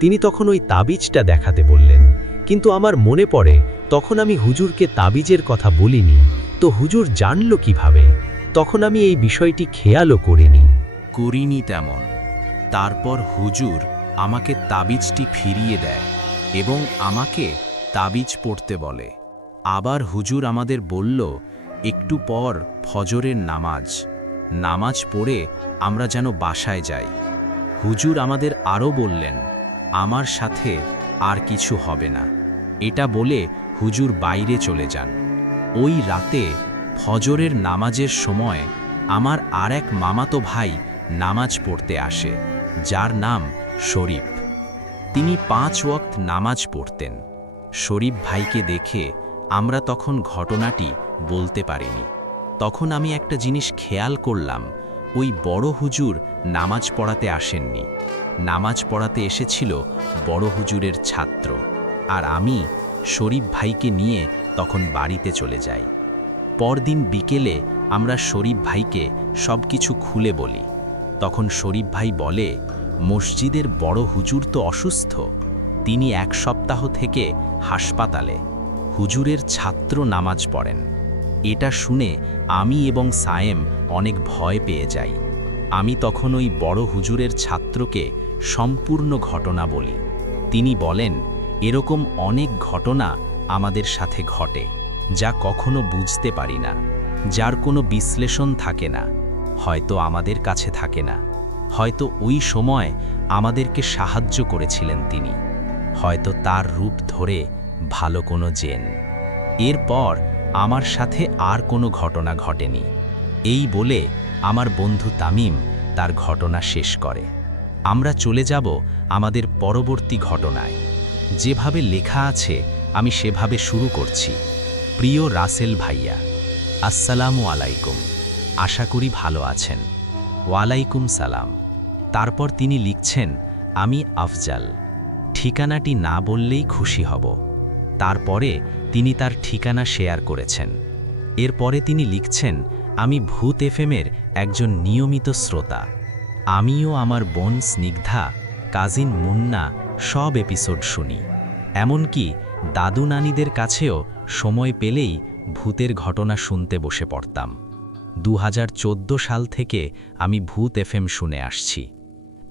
তিনি তখন ওই তাবিজটা দেখাতে বললেন, কিন্তু আমার মনে পড়ে তখন আমি হুজুরকে তাবিজের কথা বলিনি, তো হুজুর জানল কিভাবে? তখন আমি এই বিষয়টি খেয়ালও করিনি তেমন। তারপর হুজুর আমাকে তাবিজটি ফিরিয়ে দেয় এবং আমাকে তাবিজ পড়তে বলে। আবার হুজুর আমাদের বলল, একটু পর ফজরের নামাজ পড়ে আমরা যেন বাসায় যাই। হুজুর আমাদের আরও বললেন, আমার সাথে আর কিছু হবে না। এটা বলে হুজুর বাইরে চলে যান। ওই রাতে ফজরের নামাজের সময় আমার আর এক মামাতো ভাই নামাজ পড়তে আসে, যার নাম শরীফ। তিনি 5 ওয়াক্ত নামাজ পড়তেন। শরীফ ভাইকে দেখে আমরা তখন ঘটনাটি বলতে পারিনি। তখন আমি একটা জিনিস খেয়াল করলাম, ওই বড় হুজুর নামাজ পড়াতে আসেননি। নামাজ পড়াতে এসেছিল বড় হুজুরের ছাত্র, আর আমি শরীফ ভাইকে নিয়ে তখন বাড়িতে চলে যাই। পরদিন বিকেলে আমরা শরীফ ভাইকে সব কিছু খুলে বলি। তখন শরীফ ভাই বলে, মসজিদের বড় হুজুর তো অসুস্থ, তিনি 1 সপ্তাহ থেকে হাসপাতালে। হুজুরের ছাত্র নামাজ পড়েন। এটা শুনে আমি এবং সায়েম অনেক ভয় পেয়ে যাই। আমি তখন ওই বড় হুজুরের ছাত্রকে সম্পূর্ণ ঘটনা বলি। তিনি বলেন, এরকম অনেক ঘটনা আমাদের সাথে ঘটে, যা কখনো বুঝতে পারি না, যার কোনো বিশ্লেষণ থাকে না। হয়তো আমাদের কাছে থাকে না, হয়তো ওই সময় আমাদেরকে সাহায্য করেছিলেন তিনি, হয়তো তার রূপ ধরে ভালো কোনো জেন। এরপর আমার সাথে আর কোনো ঘটনা ঘটেনি। এই বলে আমার বন্ধু তামিম তার ঘটনা শেষ করে। আমরা চলে যাব আমাদের পরবর্তী ঘটনায়। যেভাবে লেখা আছে আমি সেভাবে শুরু করছি। প্রিয় রাসেল ভাইয়া, আসসালামু আলাইকুম, আশা করি ভালো আছেন। ওয়ালাইকুম সালাম। তারপর তিনি লিখছেন, আমি আফজাল, ঠিকানাটি না বললেই খুশি হব। তারপরে তিনি তার ঠিকানা শেয়ার করেছেন। এরপরে তিনি লিখছেন, আমি ভূত এফএমের একজন নিয়মিত শ্রোতা। আমিও আমার বোন স্নিগ্ধা, কাজিন মুন্না সব এপিসোড শুনি। এমনকি দাদু নানিদের কাছেও সময় পেলেই ভূতের ঘটনা শুনতে বসে পড়তাম। 2014 সাল থেকে আমি ভূত এফএম শুনে আসছি।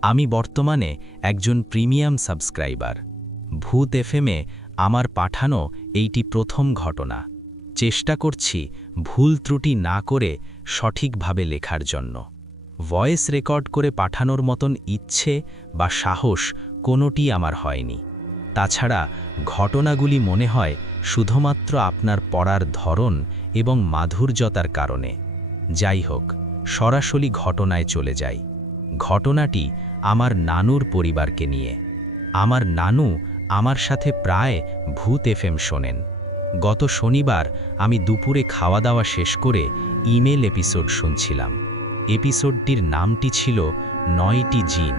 আমি বর্তমানে একজন প্রিমিয়াম সাবস্ক্রাইবার। ভূত এফএমে আমার পাঠানো এইটি প্রথম ঘটনা। চেষ্টা করছি ভুল ত্রুটি না করে সঠিকভাবে লেখার জন্য। ভয়েস রেকর্ড করে পাঠানোর মতন ইচ্ছে বা সাহস কোনোটি আমার হয়নি। তাছাড়া ঘটনাগুলি মনে হয় শুধুমাত্র আপনার পড়ার ধরন এবং মাধুর্যতার কারণে। যাই হোক, সরাসরি ঘটনায় চলে যাই। ঘটনাটি আমার নানুর পরিবারকে নিয়ে। আমার নানু আমার সাথে প্রায় ভূত এফএম শোনেন। গত শনিবার আমি দুপুরে খাওয়া দাওয়া শেষ করে ইমেল এপিসোড শুনছিলাম। এপিসোডটির নামটি ছিল ৯টি জিন।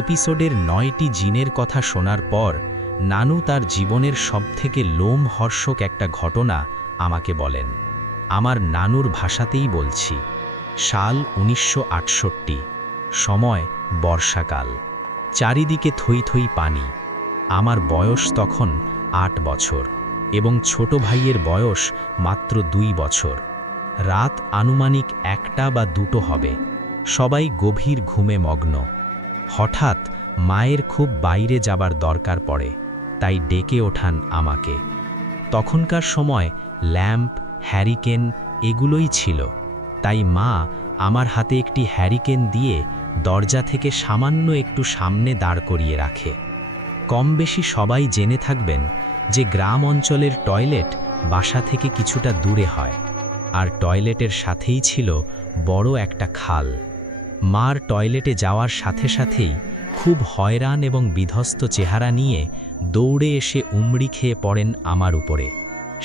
এপিসোডের ৯টি জিনের কথা শোনার পর নানু তার জীবনের সবথেকে লোমহর্ষক একটা ঘটনা আমাকে বলেন। আমার নানুর ভাষাতেই বলছি। সাল ১৯৬৮, সময় বর্ষাকাল, চারিদিকে থই থই পানি। আমার বয়স তখন ৮ বছর এবং ছোট ভাইয়ের বয়স মাত্র ২ বছর। রাত আনুমানিক ১টা বা ২টো হবে। সবাই গভীর ঘুমে মগ্ন। হঠাৎ মায়ের খুব বাইরে যাবার দরকার পড়ে, তাই ডেকে ওঠান আমাকে। তখনকার সময় ল্যাম্প, হ্যারিকেন এগুলোই ছিল, তাই মা আমার হাতে একটি হ্যারিকেন দিয়ে দরজা থেকে সামান্য একটু সামনে দাঁড় করিয়ে রাখে। কম বেশি সবাই জেনে থাকবেন যে গ্রাম অঞ্চলের টয়লেট বাসা থেকে কিছুটা দূরে হয়, আর টয়লেটের সাথেই ছিল বড় একটা খাল। মার টয়লেটে যাওয়ার সাথে সাথেই খুব হয়রান এবং বিধ্বস্ত চেহারা নিয়ে দৌড়ে এসে উমড়ি খেয়ে পড়েন আমার উপরে।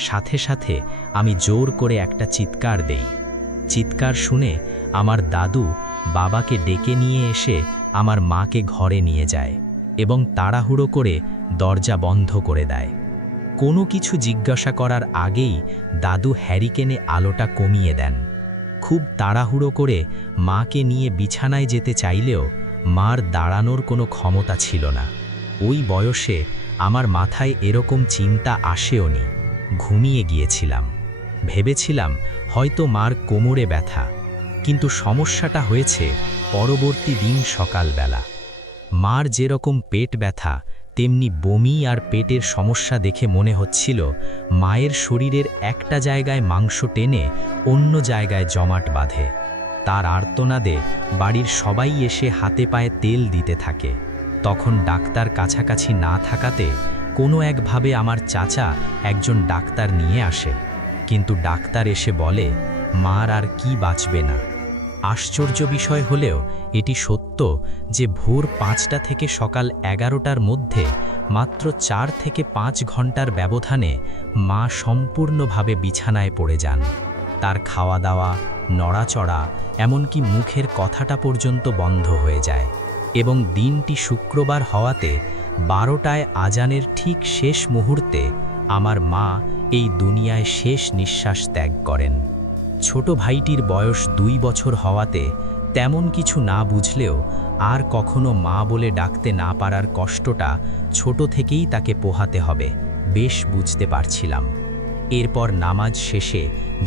সাথে সাথে আমি জোর করে একটা চিৎকার দেই। চিৎকার শুনে আমার দাদু বাবাকে ডেকে নিয়ে এসে আমার মাকে ঘরে নিয়ে যায় এবং তাড়াহুড়ো করে দরজা বন্ধ করে দেয়। কোনো কিছু জিজ্ঞাসা করার আগেই দাদু হ্যারিকেনে আলোটা কমিয়ে দেন। খুব তাড়াহুড়ো করে মাকে নিয়ে বিছানায় যেতে চাইলেও মার দাঁড়ানোর কোনো ক্ষমতা ছিল না। ওই বয়সে আমার মাথায় এরকম চিন্তা আসেওনি। ঘুমিয়ে গিয়েছিলাম। ভেবেছিলাম হয়তো মার কোমরে ব্যথা, কিন্তু সমস্যাটা হয়েছে পরবর্তী দিন সকালবেলা। মার যেরকম পেট ব্যথা, তেমনি বমি আর পেটের সমস্যা দেখে মনে হচ্ছিল মায়ের শরীরের একটা জায়গায় মাংস টেনে অন্য জায়গায় জমাট বাঁধে। তার আর্তনাদে বাড়ির সবাই এসে হাতে পায়ে তেল দিতে থাকে। তখন ডাক্তার কাছাকাছি না থাকাতে কোনো একভাবে আমার চাচা একজন ডাক্তার নিয়ে আসে, কিন্তু ডাক্তার এসে বলে মার আর কি বাঁচবে না। আশ্চর্য বিষয় হলেও এটি সত্য যে ভোর ৫টা থেকে সকাল ১১টার মধ্যে মাত্র ৪ থেকে ৫ ঘন্টার ব্যবধানে মা সম্পূর্ণভাবে বিছানায় পড়ে যান। তার খাওয়া দাওয়া, নড়াচড়া, এমনকি মুখের কথাটা পর্যন্ত বন্ধ হয়ে যায়। এবং দিনটি শুক্রবার হওয়াতে ১২টায় আজানের ঠিক শেষ মুহূর্তে আমার মা এই দুনিয়ায় শেষ নিঃশ্বাস ত্যাগ করেন। ছোট ভাইটির বয়স ২ বছর হওয়াতে তেমন কিছু না বুঝলেও আর কখনো মা বলে ডাকতে না পারার কষ্টটা ছোট থেকেই তাকে পোহাতে হবে বেশ বুঝতে পারছিলাম। এরপর নামাজ শেষে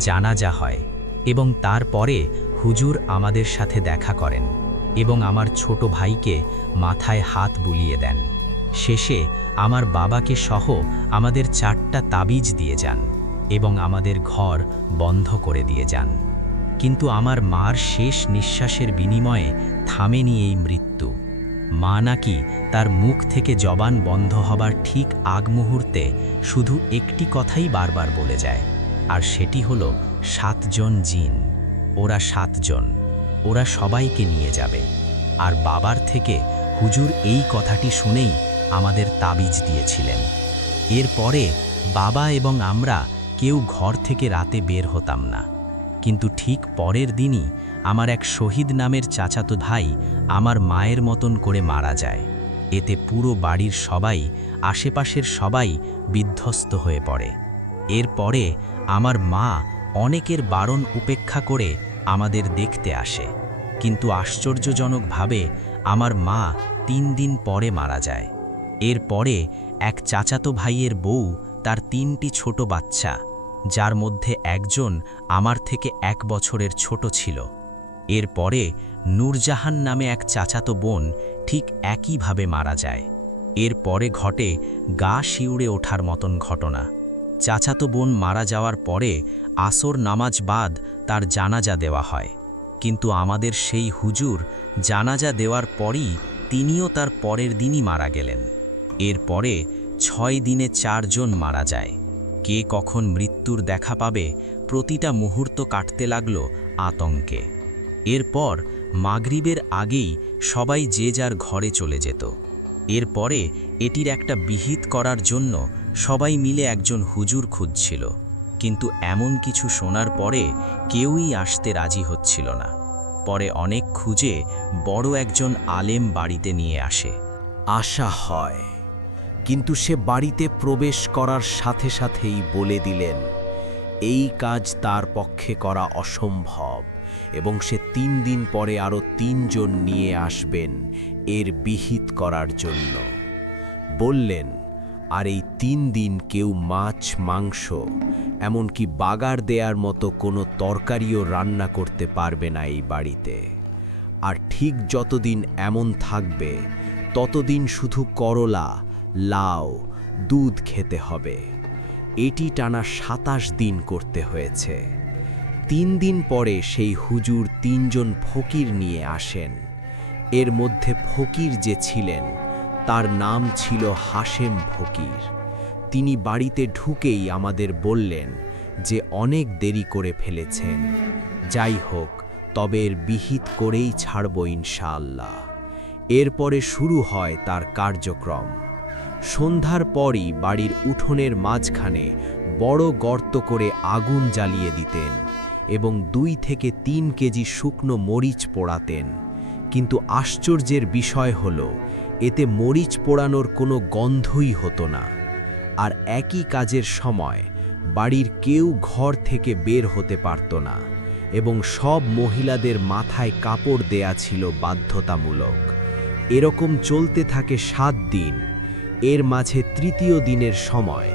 জানাজা হয় এবং তারপরে হুজুর আমাদের সাথে দেখা করেন এবং আমার ছোট ভাইকে মাথায় হাত বুলিয়ে দেন। শেষে আমার বাবাকে সহ আমাদের 4টা তাবিজ দিয়ে যান এবং আমাদের ঘর বন্ধ করে দিয়ে যান। কিন্তু আমার মার শেষ নিঃশ্বাসের বিনিময়ে থামেনি এই মৃত্যু। মা নাকি তার মুখ থেকে জবান বন্ধ হবার ঠিক আগ মুহূর্তে শুধু একটি কথাই বারবার বলে যায়, আর সেটি হলো 7 জন জিন। ওরা 7 জন, ওরা সবাইকে নিয়ে যাবে। আর বাবার থেকে হুজুর এই কথাটি শুনেই আমাদের তাবিজ দিয়েছিলেন। এরপরে বাবা এবং আমরা কেউ ঘর থেকে রাতে বের হতাম না। কিন্তু ঠিক পরের দিনই আমার এক শহীদ নামের চাচাতো ভাই আমার মায়ের মতন করে মারা যায়। এতে পুরো বাড়ির সবাই, আশেপাশের সবাই বিধ্বস্ত হয়ে পড়ে। এরপরে আমার মা অনেকের বারণ উপেক্ষা করে আমাদের দেখতে আসে, কিন্তু আশ্চর্যজনকভাবে আমার মা 3 দিন পরে মারা যায়। এরপরে এক চাচাতো ভাইয়ের বউ, তার 3টি ছোট বাচ্চা, যার মধ্যে একজন আমার থেকে 1 বছরের ছোট ছিল। এরপরে নূরজাহান নামে এক চাচাতো বোন ঠিক একইভাবে মারা যায়। এরপরে ঘটে গা শিউড়ে ওঠার মতন ঘটনা। চাচাতো বোন মারা যাওয়ার পরে আসর নামাজ বাদ তার জানাজা দেওয়া হয়, কিন্তু আমাদের সেই হুজুর জানাজা দেওয়ার পরই তিনিও তার পরের দিনই মারা গেলেন। এরপরে 6 দিনে 4 জন মারা যায়। কে কখন মৃত্যুর দেখা পাবে প্রতিটা মুহূর্ত কাটতে লাগলো আতঙ্কে। এরপর মাগরিবের আগেই সবাই যে যার ঘরে চলে যেত। এরপরে এটির একটা বিহিত করার জন্য সবাই মিলে একজন হুজুর খুঁজছিল, কিন্তু এমন কিছু শোনার পরে কেউই আসতে রাজি হচ্ছিল না। পরে অনেক খুঁজে বড় একজন আলেম বাড়িতে নিয়ে আসে। আশা হয়, কিন্তু সে বাড়িতে প্রবেশ করার সাথে সাথেই বলে দিলেন এই কাজ তার পক্ষে করা অসম্ভব এবং সে 3 দিন পরে আরও 3 জন নিয়ে আসবেন এর বিহিত করার জন্য। বললেন, আর এই 3 দিন কেউ মাছ, মাংস, এমনকি বাগার দেয়ার মতো কোনো তরকারিও রান্না করতে পারবে না এই বাড়িতে। আর ঠিক যতদিন এমন থাকবে ততদিন শুধু করলা, লাউ, দুধ খেতে হবে। এটি টানা 27 দিন করতে হয়েছে। 3 দিন পরে সেই হুজুর 3 জন ফকির নিয়ে আসেন। এর মধ্যে ফকির যে ছিলেন তার নাম ছিল হাশেম ফকির। তিনি বাড়িতে ঢুকেই আমাদের বললেন যে অনেক দেরি করে ফেলেছেন, যাই হোক তবে এর বিহিত করেই ছাড়ব ইনশাআল্লাহ। এরপরে শুরু হয় তার কার্যক্রম। সন্ধ্যার পরই বাড়ির উঠোনের মাঝখানে বড় গর্ত করে আগুন জ্বালিয়ে দিতেন এবং 2 থেকে 3 কেজি শুকনো মরিচ পোড়াতেন। কিন্তু আশ্চর্যের বিষয় হল এতে মরিচ পোড়ানোর কোনো গন্ধই হতো না। আর একই কাজের সময় বাড়ির কেউ ঘর থেকে বের হতে পারত না এবং সব মহিলাদের মাথায় কাপড় দেয়া ছিল বাধ্যতামূলক। এরকম চলতে থাকে 7 দিন। এর মাঝে 3য় দিনের সময়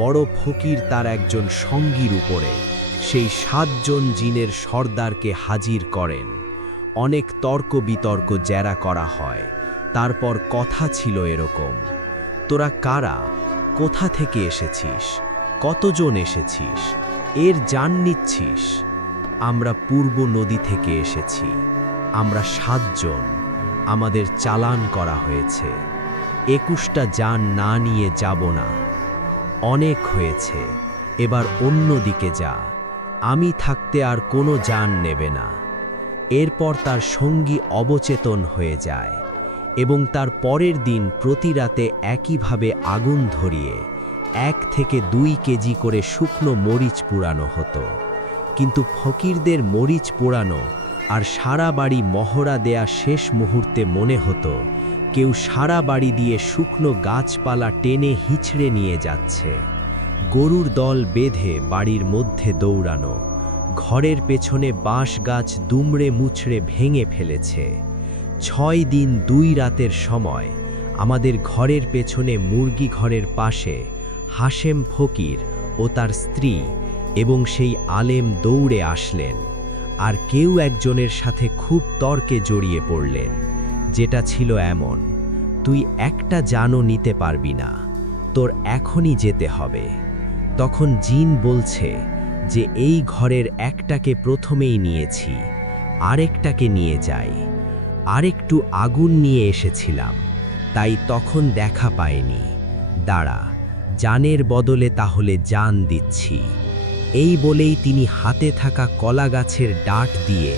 বড় ফকির তার একজন সঙ্গীর উপরে সেই 7 জন জিনের সর্দারকে হাজির করেন। অনেক তর্ক বিতর্ক জেরা করা হয়। তারপর কথা ছিল এরকম, তোরা কারা, কোথা থেকে এসেছিস, কতজন এসেছিস, এর জান নিচ্ছিস? আমরা পূর্ব নদী থেকে এসেছি, আমরা 7 জন, আমাদের চালান করা হয়েছে, 21টা জান না নিয়ে যাব না। অনেক হয়েছে, এবার অন্য দিকে যা, আমি থাকতে আর কোনো জান নেবে না। এরপর তার সঙ্গী অবচেতন হয়ে যায় এবং তার পরের দিন প্রতি রাতে একইভাবে আগুন ধরিয়ে 1 থেকে 2 কেজি করে শুকনো মরিচ পোড়ানো হতো। কিন্তু ফকিরদের মরিচ পোড়ানো আর সারা বাড়ি মহড়া দেয়া শেষ মুহূর্তে মনে হতো কেউ সারা বাড়ি দিয়ে শুকনো গাছপালা টেনে হিঁচড়ে নিয়ে যাচ্ছে। গরুর দল বেঁধে বাড়ির মধ্যে দৌড়ানো, ঘরের পেছনে বাঁশ গাছ দুমড়ে মুচড়ে ভেঙে ফেলেছে। 6 দিন 2 রাতের সময় আমাদের ঘরের পেছনে মুরগি ঘরের পাশে হাশেম ফকির ও তার স্ত্রী এবং সেই আলেম দৌড়ে আসলেন আর কেউ একজনের সাথে খুব তর্কে জড়িয়ে পড়লেন, যেটা ছিল এমন, তুই একটা জানও নিতে পারবি না, তোর এখনই যেতে হবে। তখন জিন বলছে যে এই ঘরের একটাকে প্রথমেই নিয়েছি, আরেকটাকে নিয়ে যাই। আরেকটু আগুন নিয়ে এসেছিলাম, তাই তখন দেখা পায়নি। দাঁড়া, জানের বদলে তাহলে জান দিচ্ছি। এই বলেই তিনি হাতে থাকা কলা গাছের ডাঁট দিয়ে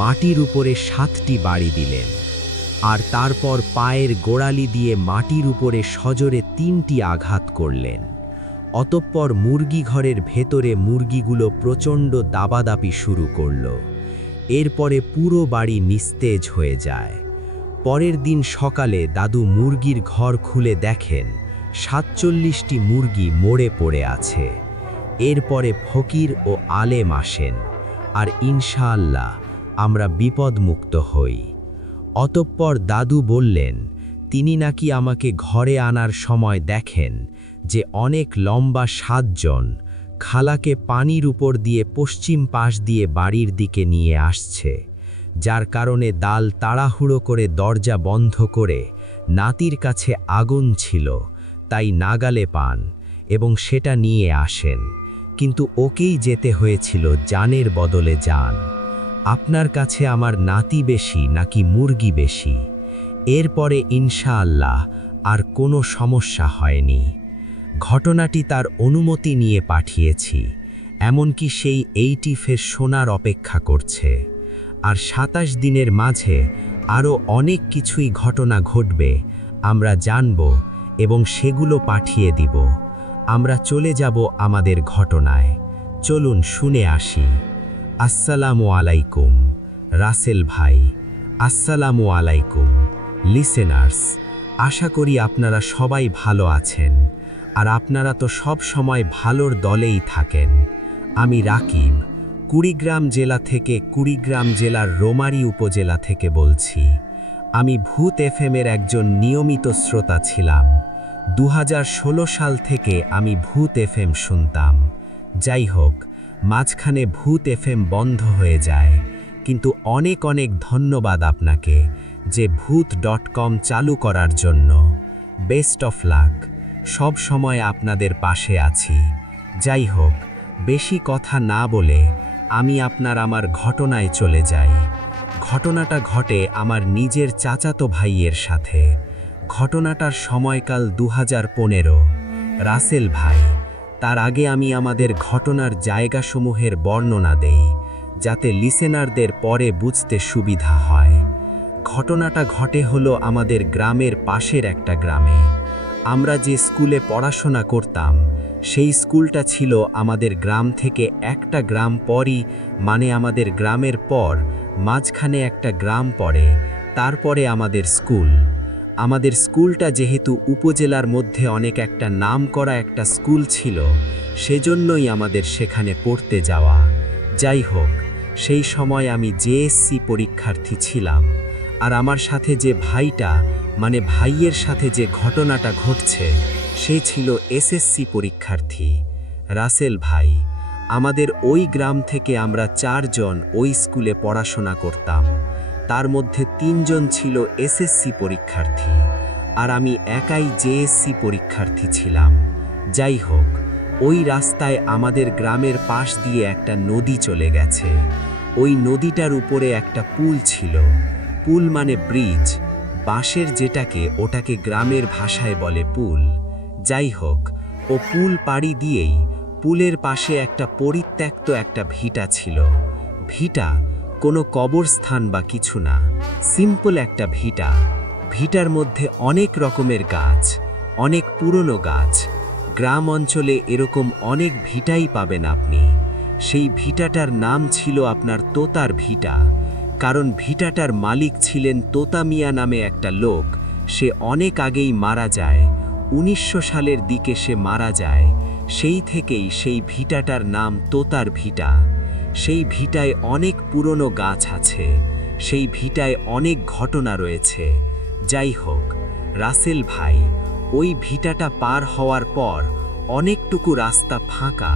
মাটির উপরে 7টি বাড়ি দিলেন আর তারপর পায়ের গোড়ালি দিয়ে মাটির উপরে সজোরে 3টি আঘাত করলেন। অতঃপর মুরগি ঘরের ভেতরে মুরগিগুলো প্রচণ্ড দাবাদাপি শুরু করল। এরপরে পুরো বাড়ি নিস্তেজ হয়ে যায়। পরের দিন সকালে দাদু মুরগির ঘর খুলে দেখেন 47টি মুরগি মরে পড়ে আছে। এরপরে ফকির ও আলেম আসেন আর ইনশাআল্লাহ আমরা বিপদমুক্ত হই। অতঃপর দাদু বললেন তিনি নাকি আমাকে ঘরে আনার সময় দেখেন যে অনেক লম্বা 7 জন খালাকে পানির উপর দিয়ে পশ্চিম পাশ দিয়ে বাড়ির দিকে নিয়ে আসছে, যার কারণে দাল তাড়াহুড়ো করে দরজা বন্ধ করে, নাতির কাছে আগুন ছিল তাই নাগালে পান এবং সেটা নিয়ে আসেন, কিন্তু ওকেই যেতে হয়েছিল জানের বদলে জান। আপনার কাছে আমার নাতি বেশি নাকি মুরগি বেশি? এরপরে ইনশাআল্লাহ আর কোনো সমস্যা হয়নি। ঘটনাটি তার অনুমতি নিয়ে পাঠিয়েছি, এমনকি সেই 80 ফের শোনার অপেক্ষা করছে। আর 27 দিনের মাঝে আরও অনেক কিছুই ঘটনা ঘটবে, আমরা জানব এবং সেগুলো পাঠিয়ে দিব। আমরা চলে যাব আমাদের ঘটনায়। চলুন শুনে আসি। আসসালামু আলাইকুম রাসেল ভাই। আসসালামু আলাইকুম লিসেনার্স। আশা করি আপনারা সবাই ভালো আছেন, আর আপনারা তো সব সময় ভালোর দলেই থাকেন। আমি রাকিব, কুড়িগ্রাম জেলা থেকে, কুড়িগ্রাম জেলার রোমারী উপজেলা থেকে বলছি। আমি ভূত এফএমের একজন নিয়মিত শ্রোতা ছিলাম। 2016 সাল থেকে আমি ভূত এফএম শুনতাম। যাই হোক, মাঝখানে ভূত এফএম বন্ধ হয়ে যায়, কিন্তু অনেক অনেক ধন্যবাদ আপনাকে যে ভূত.com চালু করার জন্য। Best of luck. সব সময় আপনাদের পাশে আছি। যাই হোক, বেশি কথা না বলে আমি আমার ঘটনায় চলে যাই। ঘটনাটা ঘটে আমার নিজের চাচাতো ভাইয়ের সাথে। ঘটনাটার সময়কাল 2015। রাসেল ভাই, তার আগে আমি আমাদের ঘটনার জায়গাসমূহের বর্ণনা দেই, যাতে লিসেনারদের পরে বুঝতে সুবিধা হয়। ঘটনাটা ঘটে হলো আমাদের গ্রামের পাশের একটা গ্রামে। আমরা যে স্কুলে পড়াশোনা করতাম, সেই স্কুলটা ছিল আমাদের গ্রাম থেকে একটা গ্রাম পরই, মানে আমাদের গ্রামের পর মাঝখানে একটা গ্রাম পড়ে, তারপরে আমাদের স্কুল। আমাদের স্কুলটা যেহেতু উপজেলার মধ্যে অনেক একটা নামকরা একটা স্কুল ছিল, সেজন্যই আমাদের সেখানে পড়তে যাওয়া। যাই হোক, সেই সময় আমি জেএসসি পরীক্ষার্থী ছিলাম, আর আমার সাথে যে ভাইটা, মানে ভাইয়ের সাথে যে ঘটনাটা ঘটছে, সে ছিল এসএসসি পরীক্ষার্থী। রাসেল ভাই, আমাদের ওই গ্রাম থেকে আমরা 4 জন ওই স্কুলে পড়াশোনা করতাম। তার মধ্যে 3 জন ছিল এসএসসি পরীক্ষার্থী, আর আমি একাই জেএসসি পরীক্ষার্থী ছিলাম। যাই হোক, ওই রাস্তায় আমাদের গ্রামের পাশ দিয়ে একটা নদী চলে গেছে। ওই নদীটার উপরে একটা পুল ছিল। পুল মানে ব্রিজ, বাঁশের যেটাকে, ওটাকে গ্রামের ভাষায় বলে পুল। যাই হোক, ও পুল পাড়ি দিয়েই পুলের পাশে একটা পরিত্যক্ত একটা ভিটা ছিল। ভিটা কোনো কবরস্থান বা কিছু না, সিম্পল একটা ভিটা। ভিটার মধ্যে অনেক রকমের গাছ, অনেক পুরনো গাছ। গ্রাম অঞ্চলে এরকম অনেক ভিটাই পাবেন আপনি। সেই ভিটাটার নাম ছিল আপনার তোতার ভিটা, কারণ ভিটাটার মালিক ছিলেন তোতা মিয়া নামে একটা লোক। সে অনেক আগেই মারা যায়, 1900 সালের দিকে সে মারা যায়। সেই থেকেই সেই ভিটাটার নাম তোতার ভিটা। সেই ভিটায় অনেক পুরনো গাছ আছে, সেই ভিটায় অনেক ঘটনা রয়েছে। যাই হোক রাসেল ভাই, ওই ভিটাটা পার হওয়ার পর অনেকটুকু রাস্তা ফাঁকা,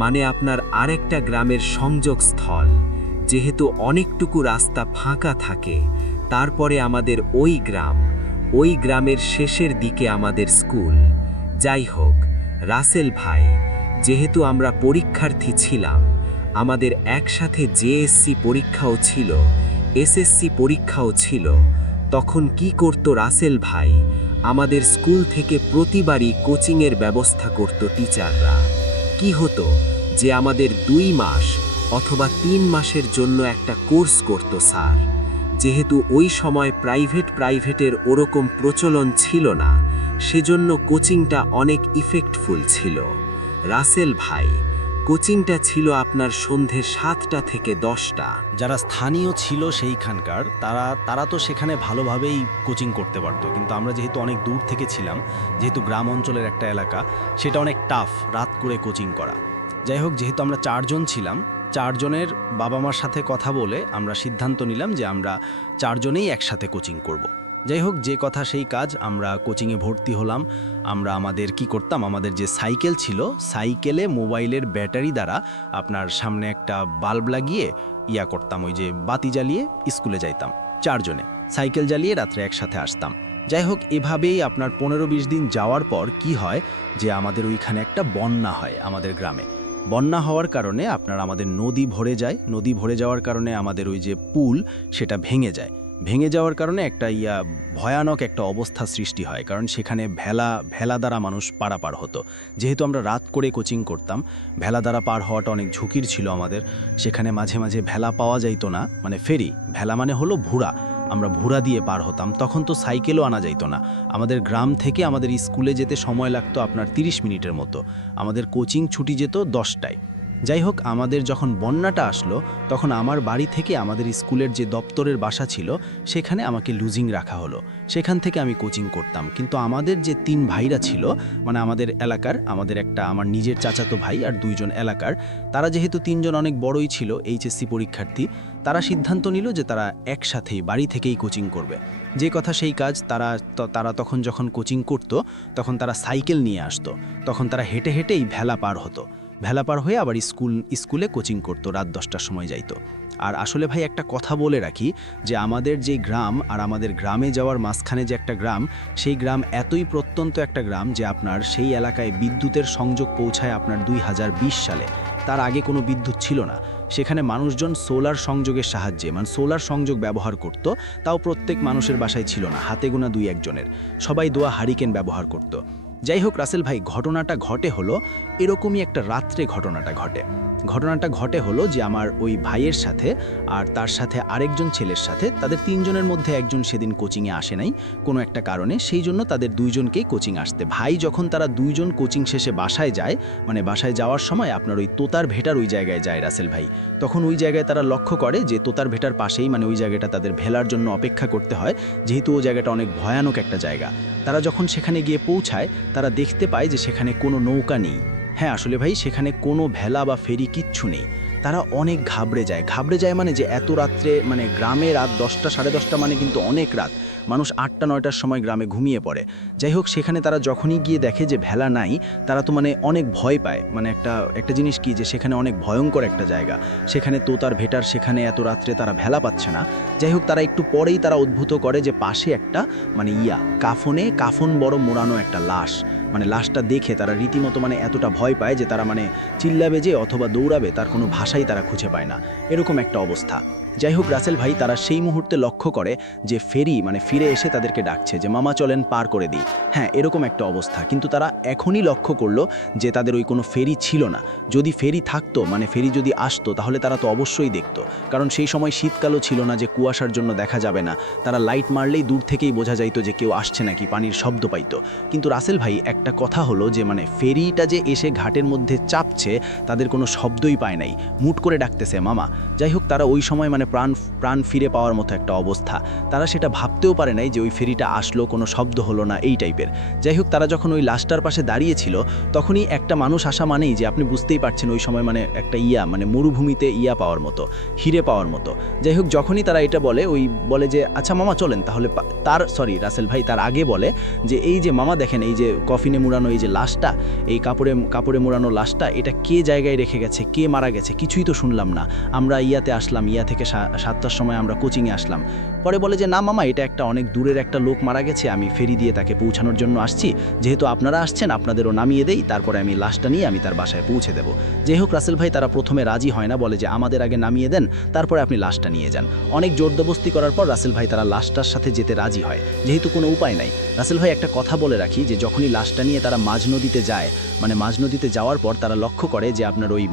মানে আপনার আরেকটা গ্রামের সংযোগস্থল। যেহেতু অনেকটুকু রাস্তা ফাঁকা থাকে, তারপরে আমাদের ওই গ্রাম, ওই গ্রামের শেষের দিকে আমাদের স্কুল। যাই হোক রাসেল ভাই, যেহেতু আমরা পরীক্ষার্থী ছিলাম, আমাদের একসাথে জেএসসি পরীক্ষাও ছিল, এসএসসি পরীক্ষাও ছিল। তখন কি করতো রাসেল ভাই, আমাদের স্কুল থেকে প্রতিবারই কোচিংয়ের ব্যবস্থা করত টিচাররা। কি হতো যে আমাদের 2 মাস অথবা 3 মাসের জন্য একটা কোর্স করত স্যার। যেহেতু ওই সময় প্রাইভেটের ওরকম প্রচলন ছিল না, সেজন্য কোচিংটা অনেক ইফেক্টফুল ছিল। রাসেল ভাই, কোচিংটা ছিল আপনার সন্ধে 7টা থেকে 10টা। যারা স্থানীয় ছিল সেইখানকার, তারা তো সেখানে ভালোভাবেই কোচিং করতে পারতো, কিন্তু আমরা যেহেতু অনেক দূর থেকে ছিলাম, যেহেতু গ্রাম অঞ্চলের একটা এলাকা, সেটা অনেক টাফ রাত করে কোচিং করা। যাই হোক, যেহেতু আমরা 4 জন ছিলাম, 4 জনের বাবা মার সাথে কথা বলে আমরা সিদ্ধান্ত নিলাম যে আমরা 4 জনেই একসাথে কোচিং করব। যাই হোক, যে কথা সেই কাজ, আমরা কোচিংয়ে ভর্তি হলাম। আমরা আমাদের কি করতাম, আমাদের যে সাইকেল ছিল, সাইকেলে মোবাইলের ব্যাটারি দ্বারা আপনার সামনে একটা বাল্ব লাগিয়ে করতাম, ওই যে বাতি জ্বালিয়ে স্কুলে যাইতাম 4 জনে, সাইকেল জ্বালিয়ে রাত্রে একসাথে আসতাম। যাই হোক, এভাবেই আপনার 15-20 দিন যাওয়ার পর কি হয় যে আমাদের ওইখানে একটা বন্যা হয় আমাদের গ্রামে। বন্যা হওয়ার কারণে আমাদের নদী ভরে যায়। নদী ভরে যাওয়ার কারণে আমাদের ওই যে পুল, সেটা ভেঙে যায়। ভেঙে যাওয়ার কারণে একটা ভয়ানক একটা অবস্থা সৃষ্টি হয়, কারণ সেখানে ভেলা দ্বারা মানুষ পারাপার হতো। যেহেতু আমরা রাত করে কোচিং করতাম, ভেলা দ্বারা পার হওয়াটা অনেক ঝুঁকির ছিল আমাদের। সেখানে মাঝে মাঝে ভেলা পাওয়া যাইতো না, মানে ফেরি, ভেলা মানে হলো ভুড়া, আমরা ভুরা দিয়ে পার হতাম। তখন তো সাইকেলও আনা যাইতো না। আমাদের গ্রাম থেকে আমাদের স্কুলে যেতে সময় লাগতো আপনার 30 মিনিটের মতো। আমাদের কোচিং ছুটি যেত 10টায়। যাই হোক, আমাদের যখন বন্যাটা আসলো তখন আমার বাড়ি থেকে আমাদের স্কুলের যে দপ্তরের বাসা ছিল সেখানে আমাকে লুজিং রাখা হলো। সেখান থেকে আমি কোচিং করতাম। কিন্তু আমাদের যে 3 ভাইরা ছিল, মানে আমাদের এলাকার, আমার নিজের চাচাতো ভাই আর 2 জন এলাকার, তারা যেহেতু 3 জন অনেক বড়ই ছিল, এইচএসসি পরীক্ষার্থী, তারা সিদ্ধান্ত নিল যে তারা একসাথেই বাড়ি থেকেই কোচিং করবে। যে কথা সেই কাজ। তারা তখন যখন কোচিং করত তখন তারা সাইকেল নিয়ে আসতো। তখন তারা হেঁটে হেঁটেই ভেলা পার হতো। ভেলা পার হয়ে আবার স্কুলে কোচিং করতো, রাত 10টার সময় যাইতো। আর আসলে ভাই একটা কথা বলে রাখি যে আমাদের যে গ্রাম আর আমাদের গ্রামে যাওয়ার মাঝখানে যে একটা গ্রাম, সেই গ্রাম এতই প্রত্যন্ত একটা গ্রাম যে আপনার সেই এলাকায় বিদ্যুতের সংযোগ পৌঁছায় আপনার 2020 সালে। তার আগে কোনো বিদ্যুৎ ছিল না। সেখানে মানুষজন সোলার সংযোগের সাহায্যে, মানে সোলার সংযোগ ব্যবহার করত। তাও প্রত্যেক মানুষের বাসায় ছিল না, হাতে গোনা 2-1 জনের। সবাই দোয়া হারিকেন ব্যবহার করত। যাই হোক রাসেল ভাই, ঘটনাটা ঘটে হলো এরকমই একটা রাত্রে ঘটনাটা ঘটে হলো যে আমার ওই ভাইয়ের সাথে আর তার সাথে আরেকজন ছেলের সাথে, তাদের 3 জনের মধ্যে একজন সেদিন কোচিংয়ে আসে নাই কোনো একটা কারণে, সেই জন্য তাদের 2 জনকেই কোচিং আসতে। ভাই যখন তারা 2 জন কোচিং শেষে বাসায় যায়, মানে বাসায় যাওয়ার সময় আপনার ওই তোতার ভেটার ওই জায়গায় যায় রাসেল ভাই। তখন ওই জায়গায় তারা লক্ষ্য করে যে তোতার ভেটার পাশেই, মানে ওই জায়গাটা তাদের ভেলার জন্য অপেক্ষা করতে হয়, যেহেতু ওই জায়গাটা অনেক ভয়ানক একটা জায়গা। তারা যখন সেখানে গিয়ে পৌঁছায় তারা দেখতে পায় যে সেখানে কোনো নৌকা নেই। হ্যাঁ আসলে ভাই, সেখানে কোনো ভেলা বা ফেরি কিচ্ছু নেই। তারা অনেক ঘাবড়ে যায় মানে যে এত রাত্রে, মানে গ্রামে রাত 10টা 10:30 মানে কিন্তু অনেক রাত। মানুষ 8টা 9টার সময় গ্রামে ঘুমিয়ে পড়ে। যাই হোক, সেখানে তারা যখনই গিয়ে দেখে যে ভেলা নাই, তারা তো মানে অনেক ভয় পায়। মানে একটা জিনিস কি, যে সেখানে অনেক ভয়ঙ্কর একটা জায়গা, সেখানে তোতার ভেটার, সেখানে এত রাত্রে তারা ভেলা পাচ্ছে না। যাই হোক, তারা একটু পরেই তারা উদ্ভূত করে যে পাশে একটা মানে কাফন বড় মোড়ানো একটা লাশ। মানে লাশটা দেখে তারা রীতিমতো মানে এতটা ভয় পায় যে তারা মানে চিল্লাবে যে অথবা দৌড়াবে, তার কোনো ভাষাই তারা খুঁজে পায় না, এরকম একটা অবস্থা। যাই হোক রাসেল ভাই, তারা সেই মুহূর্তে লক্ষ্য করে যে ফেরি মানে ফিরে এসে তাদেরকে ডাকছে যে মামা চলেন পার করে দিই। হ্যাঁ, এরকম একটা অবস্থা। কিন্তু তারা এখনই লক্ষ্য করলো যে তাদের ওই কোনো ফেরি ছিল না। যদি ফেরি থাকতো, মানে ফেরি যদি আসতো, তাহলে তারা তো অবশ্যই দেখতো, কারণ সেই সময় শীতকালও ছিল না যে কুয়াশার জন্য দেখা যাবে না। তারা লাইট মারলেই দূর থেকেই বোঝা যাইতো যে কেউ আসছে নাকি, পানির শব্দ পাইতো। কিন্তু রাসেল ভাই, একটা কথা হলো যে মানে ফেরিটা যে এসে ঘাটের মধ্যে চাপছে, তাদের কোনো শব্দই পায় নাই, মুট করে ডাকতেছে মামা। যাই হোক, তারা ওই সময় মানে প্রাণ ফিরে পাওয়ার মতো একটা অবস্থা। তারা সেটা ভাবতেও পারে নাই যে ওই ফেরিটা আসলো, কোনো শব্দ হলো না, এই টাইপের। যাই হোক, তারা যখন ওই লাশটার পাশে দাঁড়িয়েছিল, তখনই একটা মানুষ আসা মানেই যে আপনি বুঝতেই পারছেন ওই সময় মানে একটা মানে মরুভূমিতে পাওয়ার মতো, হিরে পাওয়ার মতো। যাই হোক, যখনই তারা এটা বলে যে আচ্ছা মামা চলেন তাহলে, রাসেল ভাই তার আগে বলে যে এই যে মামা দেখেন, এই যে কফিনে মুড়ানো এই যে লাশটা, এই কাপড়ে মুড়ানো লাশটা, এটা কে জায়গায় রেখে গেছে, কে মারা গেছে, কিছুই তো শুনলাম না। আমরা আসলাম, থেকে 7টার সময় আমরা কোচিংয়ে আসলাম। পরে বলে যে না মামা, এটা একটা অনেক দূরের একটা লোক মারা গেছে, আমি ফেরি দিয়ে তাকে পৌঁছানোর জন্য আসছি, যেহেতু আপনারা আসছেন আপনাদেরও নামিয়ে দেই, তারপরে আমি লাশটা নিয়ে আমি তার বাসায় পৌঁছে দেব। যাই হোক রাসেল ভাই, তারা প্রথমে রাজি হয় না, বলে যে আমাদের আগে নামিয়ে দেন, তারপরে আপনি লাশটা নিয়ে যান। অনেক জোরদবস্তি করার পর রাসেল ভাই তারা লাশটার সাথে যেতে রাজি হয়, যেহেতু কোনো উপায় নাই। রাসেল ভাই, একটা কথা বলে রাখি যে যখনই লাশটা নিয়ে তারা মাঝ নদীতে যায়, মানে মাঝ নদীতে যাওয়ার পর তারা লক্ষ্য করে যে আপনার ওই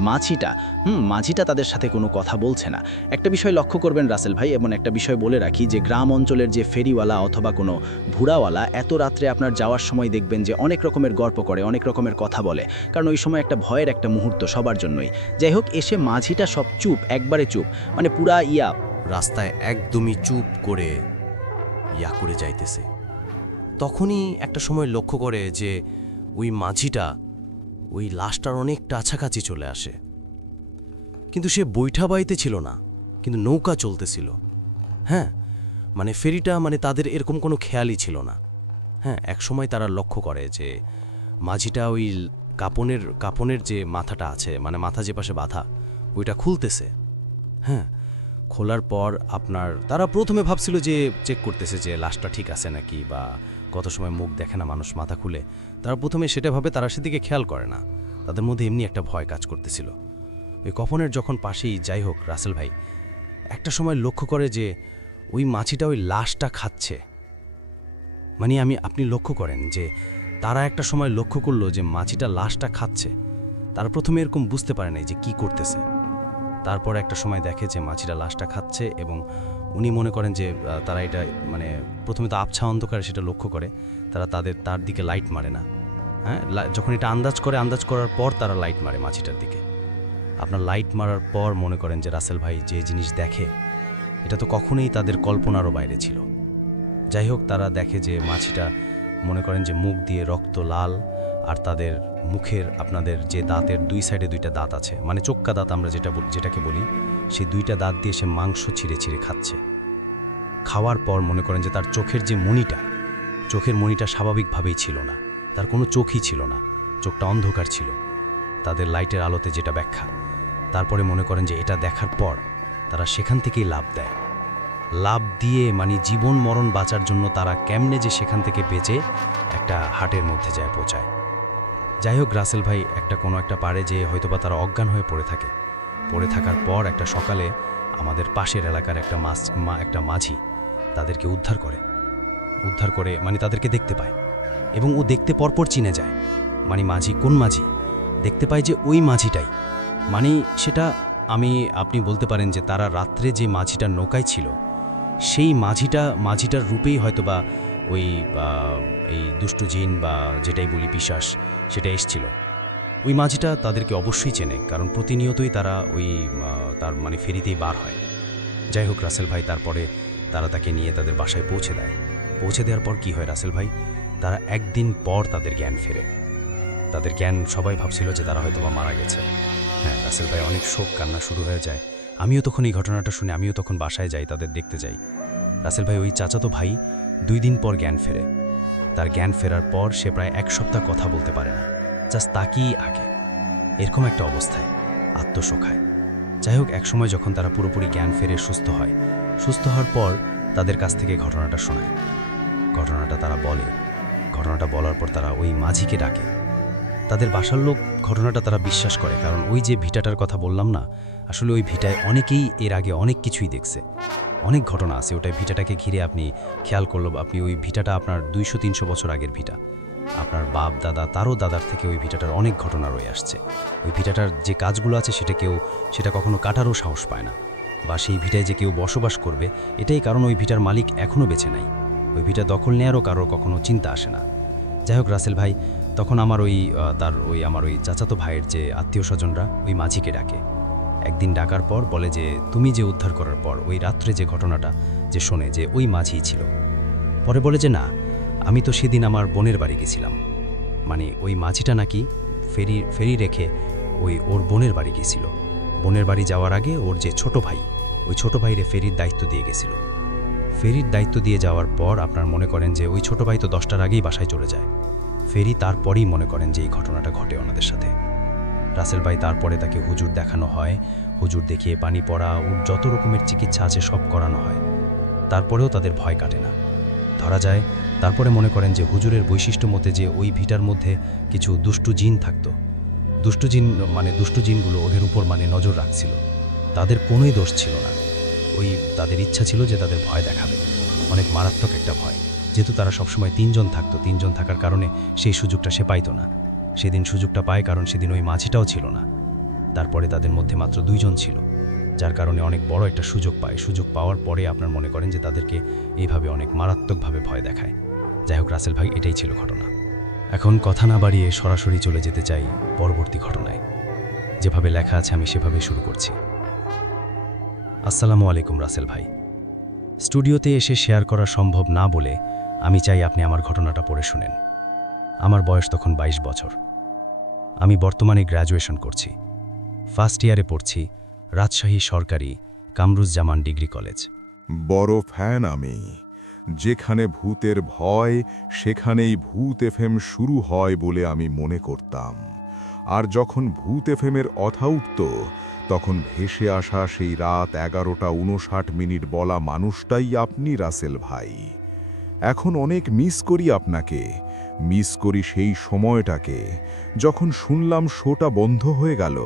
মাঝিটা তাদের সাথে কোনো কথা বলছে না। একটা বিষয় লক্ষ্য করবেন রাসেল ভাই, এবং একটা বিষয় বলে রাখি যে গ্রাম অঞ্চলের যে ফেরিওয়ালা অথবা কোনো ভুড়াওয়ালা এত রাত্রে আপনার যাওয়ার সময় দেখবেন যে অনেক রকমের গল্প করে, অনেক রকমের কথা বলে, কারণ ওই সময় একটা ভয়ের একটা মুহূর্ত সবার জন্যই। যাই হোক, এসে মাঝিটা সব চুপ, একবারে চুপ, মানে পুরা রাস্তায় একদমই চুপ করে করে যাইতেছে। তখনই একটা সময় লক্ষ্য করে যে ওই মাঝিটা ওই লাশটার অনেক কাছাকাছি চলে আসে, কিন্তু সে বৈঠা বাইতে ছিল না, কিন্তু নৌকা চলতেছিল। হ্যাঁ, মানে ফেরিটা, মানে তাদের এরকম কোনো খেয়ালই ছিল না। হ্যাঁ, এক সময় তারা লক্ষ্য করে যে মাঝিটা ওই কাপনের যে মাথাটা আছে, মানে মাথা যে পাশে বাঁধা, ওইটা খুলতেছে। হ্যাঁ, খোলার পর তারা প্রথমে ভাবছিল যে চেক করতেছে যে লাশটা ঠিক আছে নাকি, বা কত সময় মুখ দেখে না মানুষ মাথা খুলে, তারা প্রথমে সেটা ভাবে, তারা সেদিকে খেয়াল করে না। তাদের মধ্যে এমনি একটা ভয় কাজ করতেছিল। ওই কফনের যখন পাশেই, যাই হোক রাসেল ভাই, একটা সময় লক্ষ্য করে যে ওই মাছিটা ওই লাশটা খাচ্ছে। মানে আপনি লক্ষ্য করেন যে তারা একটা সময় লক্ষ্য করলো যে মাছিটা লাশটা খাচ্ছে। তারা প্রথমে এরকম বুঝতে পারে নাই যে কি করতেছে। তারপর একটা সময় দেখে যে মাছিটা লাশটা খাচ্ছে এবং উনি মনে করেন যে তারা এটা মানে প্রথমে তো আবছা অন্ধকারে সেটা লক্ষ্য করে, তারা তার দিকে লাইট মারে না। হ্যাঁ, যখন এটা আন্দাজ করার পর তারা লাইট মারে মাছিটার দিকে। আপনার লাইট মারার পর মনে করেন যে রাসেল ভাই যে জিনিস দেখে এটা তো কখনোই তাদের কল্পনারও বাইরে ছিল। যাই হোক, তারা দেখে যে মাছিটা মনে করেন যে মুখ দিয়ে রক্ত লাল, আর তাদের মুখের আপনাদের যে দাঁতের দুই সাইডে দুইটা দাঁত আছে, মানে চোক্কা দাঁত আমরা যেটাকে বলি, সেই দুইটা দাঁত দিয়ে সে মাংস ছিঁড়ে ছিঁড়ে খাচ্ছে। খাওয়ার পর মনে করেন যে তার চোখের মণিটা স্বাভাবিকভাবেই ছিল না, তার কোনো চোখই ছিল না, চোখটা অন্ধকার ছিল তাদের লাইটের আলোতে, যেটা ব্যাখ্যা। তারপরে মনে করেন যে এটা দেখার পর তারা সেখান থেকেই লাভ দিয়ে মানে জীবন মরণ বাঁচার জন্য তারা কেমনে যে সেখান থেকে বেঁচে একটা হাটের মধ্যে যায় পৌঁছায়। যাই হোক, রাসেল ভাই কোনো একটা পারে যে হয়তোবা তারা অজ্ঞান হয়ে পড়ে থাকার পর একটা সকালে আমাদের পাশের এলাকার একটা মাঝি তাদেরকে উদ্ধার করে মানে তাদেরকে দেখতে পায়, এবং ও দেখতে পরপর চিনে যায় মানে কোন মাঝি দেখতে পায় যে ওই মাঝিটাই, মানে সেটা আপনি বলতে পারেন যে তারা রাত্রে যে মাঝিটার নৌকায় ছিল সেই মাঝিটার রূপেই হয়তোবা এই দুষ্টু জিন বা যেটাই বলি পিশাচ সেটা এসছিল। ওই মাঝিটা তাদেরকে অবশ্যই চেনে, কারণ প্রতিনিয়তই তারা তার মানে ফেরিতেই বার হয়। যাই হোক, রাসেল ভাই তারপরে তারা তাকে নিয়ে তাদের বাসায় পৌঁছে দেওয়ার পর কি হয় রাসেল ভাই, তারা একদিন পর তাদের জ্ঞান ফেরে। তাদের জ্ঞান সবাই ভাবছিল যে তারা হয়তোবা মারা গেছে। হ্যাঁ, রাসেল ভাই অনেক শোক কান্না শুরু হয়ে যায়। আমিও তখন এই ঘটনাটা শুনে আমিও তখন বাসায় যাই, তাদের দেখতে যাই। রাসেল ভাই ওই চাচাতো ভাই 2 দিন পর জ্ঞান ফেরে। তার জ্ঞান ফেরার পর সে প্রায় 1 সপ্তাহ কথা বলতে পারে না, জাস্ট তাকিয়ে আঁকে, এরকম একটা অবস্থায় আত্মশোকায়। যাই হোক, একসময় যখন তারা পুরোপুরি জ্ঞান ফেরে সুস্থ হওয়ার পর তাদের কাছ থেকে ঘটনাটা শোনায়। ঘটনাটা বলার পর তারা ওই মাঝিকে ডাকে। তাদের বাসার লোক ঘটনাটা তারা বিশ্বাস করে, কারণ ওই যে ভিটাটার কথা বললাম না, আসলে ওই ভিটায় অনেকেই এর আগে অনেক কিছুই দেখছে, অনেক ঘটনা আছে ওটাই। ভিটাটাকে ঘিরে আপনি খেয়াল করলো, আপনি ওই ভিটাটা আপনার 200-300 বছর আগের ভিটা, আপনার বাপ দাদা তারও দাদার থেকে ওই ভিটাটার অনেক ঘটনা রয়ে আসছে। ওই ভিটাটার যে কাজগুলো আছে সেটা কখনো কাটারও সাহস পায় না, বা সেই ভিটায় যে কেউ বসবাস করবে এটাই কারণ ওই ভিটার মালিক এখনও বেঁচে নাই। ওই ভিটা দখল নেয়ারও কারোর কখনো চিন্তা আসে না। যাই হোক, রাসেল ভাই তখন আমার ওই চাচাতো ভাইয়ের যে আত্মীয় স্বজনরা ওই মাঝিকে ডাকে। একদিন ডাকার পর বলে যে তুমি যে উদ্ধার করার পর ওই রাত্রে যে ঘটনাটা যে শোনে যে ওই মাঝিই ছিল। পরে বলে যে না, আমি তো সেদিন আমার বোনের বাড়ি গেছিলাম, মানে ওই মাঝিটা নাকি ফেরি রেখে ওর বোনের বাড়ি গেছিল। বোনের বাড়ি যাওয়ার আগে ওর যে ওই ছোট ভাইরে ফেরির দায়িত্ব দিয়ে গেছিল। ফেরির দায়িত্ব দিয়ে যাওয়ার পর আপনার মনে করেন যে ওই ছোট ভাই তো 10টার আগেই বাসায় চলে যায়। ফেরি তারপরেই মনে করেন যে এই ঘটনাটা ঘটে ওনাদের সাথে। রাসেল ভাই তারপরে তাকে হুজুর দেখানো হয়, হুজুর দেখিয়ে পানি পড়া, ওর যত রকমের চিকিৎসা আছে সব করানো হয়। তারপরেও তাদের ভয় কাটে না, ধরা যায়। তারপরে মনে করেন যে হুজুরের বৈশিষ্ট্য মতে যে ওই ভিটার মধ্যে কিছু দুষ্টু জিন থাকতো। দুষ্টু জিনগুলো ওদের উপর মানে নজর রাখছিল, তাদের কোনোই দোষ ছিল না। তাদের ইচ্ছা ছিল যে তাদের ভয় দেখাবে, অনেক মারাত্মক একটা ভয়। যেহেতু তারা সবসময় 3 জন থাকতো, 3 জন থাকার কারণে সেই সুযোগটা সে পাইতো না। সেদিন সুযোগটা পায় কারণ সেদিন ওই মাঝিটাও ছিল না। তারপরে তাদের মধ্যে মাত্র 2 জন ছিল, যার কারণে অনেক বড় একটা সুযোগ পায়। সুযোগ পাওয়ার পরে আপনার মনে করেন যে তাদেরকে এইভাবে অনেক মারাত্মকভাবে ভয় দেখায়। যাই হোক, রাসেল ভাই এটাই ছিল ঘটনা। এখন কথা না বাড়িয়ে সরাসরি চলে যেতে চাই পরবর্তী ঘটনায়। যেভাবে লেখা আছে আমি সেভাবে শুরু করছি। আসসালামু আলাইকুম রাসেল ভাই। স্টুডিওতে এসে শেয়ার করা সম্ভব না বলে আমি চাই আপনি আমার ঘটনাটা পড়ে শুনেন। আমার বয়স তখন 22 বছর। আমি বর্তমানে গ্র্যাজুয়েশন করছি, ফার্স্ট ইয়ারে পড়ছি রাজশাহী সরকারি কামরুজ্জামান ডিগ্রি কলেজ। বড় ফ্যান আমি। যেখানে ভূতের ভয় সেখানেই ভূত এফএম শুরু হয় বলে আমি মনে করতাম। আর যখন ভূত এফএমের অথা উঠত তখন ভেসে আসা সেই রাত 11:59 বলা মানুষটাই আপনি রাসেল ভাই। এখন অনেক মিস করি আপনাকে, মিস করি সেই সময়টাকে যখন শুনলাম শোটা বন্ধ হয়ে গেল।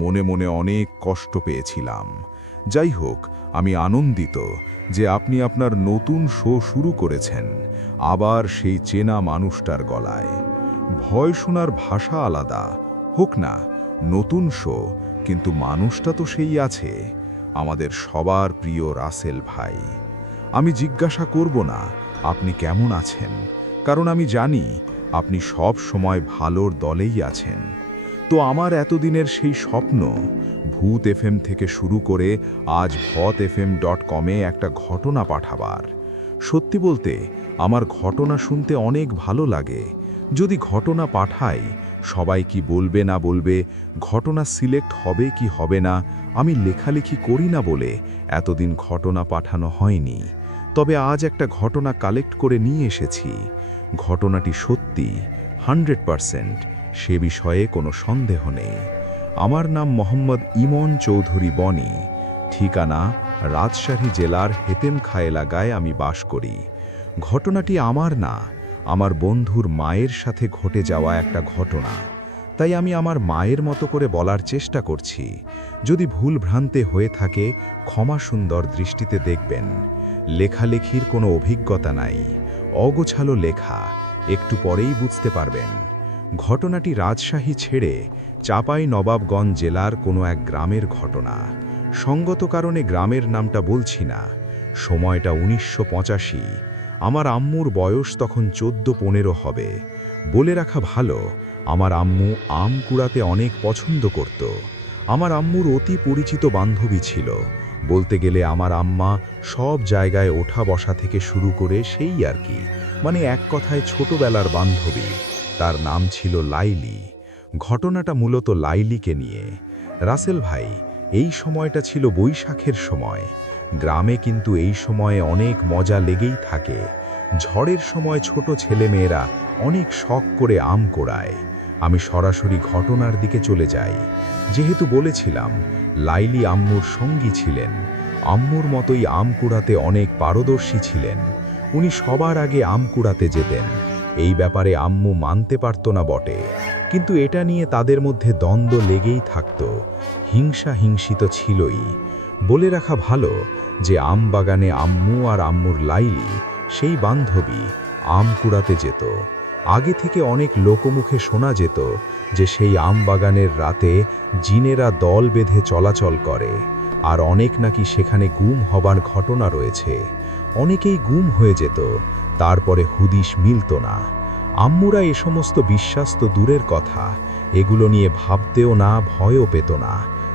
মনে মনে অনেক কষ্ট পেয়েছিলাম। যাই হোক, আমি আনন্দিত যে আপনি আপনার নতুন শো শুরু করেছেন, আবার সেই চেনা মানুষটার গলায়। ভয় শোনার ভাষা আলাদা হোক না, নতুন শো, কিন্তু মানুষটা তো সেই আছে। আমাদের সবার প্রিয় রাসেল ভাই। আমি জিজ্ঞাসা করব না আপনি কেমন আছেন, কারণ আমি জানি আপনি সব সময় ভালোর দলেই আছেন। তো আমার এতদিনের সেই স্বপ্ন, ভূত এফএম থেকে শুরু করে আজ ভূতfm.com-এ একটা ঘটনা পাঠাবার। সত্যি বলতে আমার ঘটনা শুনতে অনেক ভালো লাগে। যদি ঘটনা পাঠাই, সবাই কি বলবে না বলবে, ঘটনা সিলেক্ট হবে কি হবে না, আমি লেখালেখি করি না বলে এতদিন ঘটনা পাঠানো হয়নি। তবে আজ একটা ঘটনা কালেক্ট করে নিয়ে এসেছি। ঘটনাটি সত্যি 100%, সে বিষয়ে কোনো সন্দেহ নেই। আমার নাম মোহাম্মদ ইমন চৌধুরী বনি। ঠিকানা রাজশাহী জেলার হেতেমখা এলাকায় আমি বাস করি। ঘটনাটি আমার না, আমার বন্ধুর মায়ের সাথে ঘটে যাওয়া একটা ঘটনা। তাই আমি আমার মায়ের মতো করে বলার চেষ্টা করছি। যদি ভুল ভ্রান্তে হয়ে থাকে, ক্ষমা সুন্দর দৃষ্টিতে দেখবেন। লেখালেখির কোনো অভিজ্ঞতা নাই, অগোছালো লেখা, একটু পরেই বুঝতে পারবেন। ঘটনাটি রাজশাহী ছেড়ে চাঁপাইনবাবগঞ্জ জেলার কোনো এক গ্রামের ঘটনা। সঙ্গত কারণে গ্রামের নামটা বলছি না। সময়টা 1985। আমার আম্মুর বয়স তখন 14-15 হবে। বলে রাখা ভালো, আমার আম্মু আম কুড়াতে অনেক পছন্দ করত। আমার আম্মুর অতি পরিচিত বান্ধবী ছিল। বলতে গেলে আমার আম্মা সব জায়গায় ওঠা বসা থেকে শুরু করে সেই আর কি, মানে এক কথায় ছোটবেলার বান্ধবী। তার নাম ছিল লাইলি। ঘটনাটা মূলত লাইলিকে নিয়ে। রাসেল ভাই, এই সময়টা ছিল বৈশাখের সময়। গ্রামে কিন্তু এই সময়ে অনেক মজা লেগেই থাকে। ঝড়ের সময় ছোট ছেলেমেয়েরা অনেক শখ করে আম কোড়ায়। আমি সরাসরি ঘটনার দিকে চলে যাই। যেহেতু বলেছিলাম লাইলি আম্মুর সঙ্গী ছিলেন, আম্মুর মতোই আম কুড়াতে অনেক পারদর্শী ছিলেন। উনি সবার আগে আম কুড়াতে যেতেন। এই ব্যাপারে আম্মু মানতে পারত না বটে, কিন্তু এটা নিয়ে তাদের মধ্যে দ্বন্দ্ব লেগেই থাকত। হিংসিত ছিলই। বলে রাখা ভালো যে আম বাগানে আম্মু আর আম্মুর লাইলি, সেই বান্ধবী, আম কুড়াতে যেত। আগে থেকে অনেক লোকমুখে শোনা যেত যে সেই আম বাগানের রাতে জিনেরা দল বেঁধে চলাচল করে, আর অনেক নাকি সেখানে গুম হবার ঘটনা রয়েছে। অনেকেই গুম হয়ে যেত, তারপরে হুদিশ মিলত না। আম্মুরা এ সমস্ত বিশ্বাস তো দূরের কথা, এগুলো নিয়ে ভাবতেও না, ভয়ও পেত না,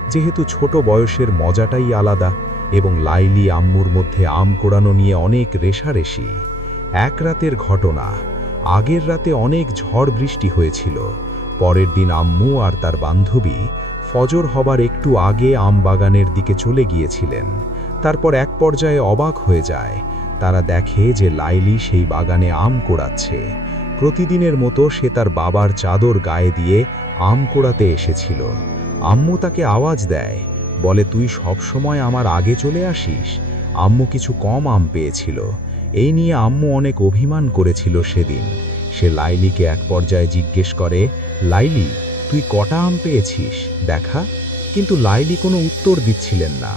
যেহেতু ছোট বয়সের মজাটাই আলাদা। এবং লাইলি আম্মুর মধ্যে আম কোড়ানো নিয়ে অনেক রেশারেশি। এক রাতের ঘটনা। আগের রাতে অনেক ঝড় বৃষ্টি হয়েছিল। পরের দিন আম্মু আর তার বান্ধবী ফজর হবার একটু আগে আম বাগানের দিকে চলে গিয়েছিলেন। তারপর এক পর্যায়ে অবাক হয়ে যায়। তারা দেখে যে লাইলি সেই বাগানে আম কোড়াচ্ছে। প্রতিদিনের মতো সে তার বাবার চাদর গায়ে দিয়ে আম কোড়াতে এসেছিল। আম্মু তাকে আওয়াজ দেয়, বলে, তুই সব সময় আমার আগে চলে আসিস। আম্মু কিছু কম আম পেয়েছিল। এই নিয়ে আম্মু অনেক অভিমান করেছিল সেদিন। সে লাইলিকে এক পর্যায়ে জিজ্ঞেস করে, লাইলি, তুই কটা আম পেয়েছিস দেখা? কিন্তু লাইলি কোনো উত্তর দিচ্ছিলেন না।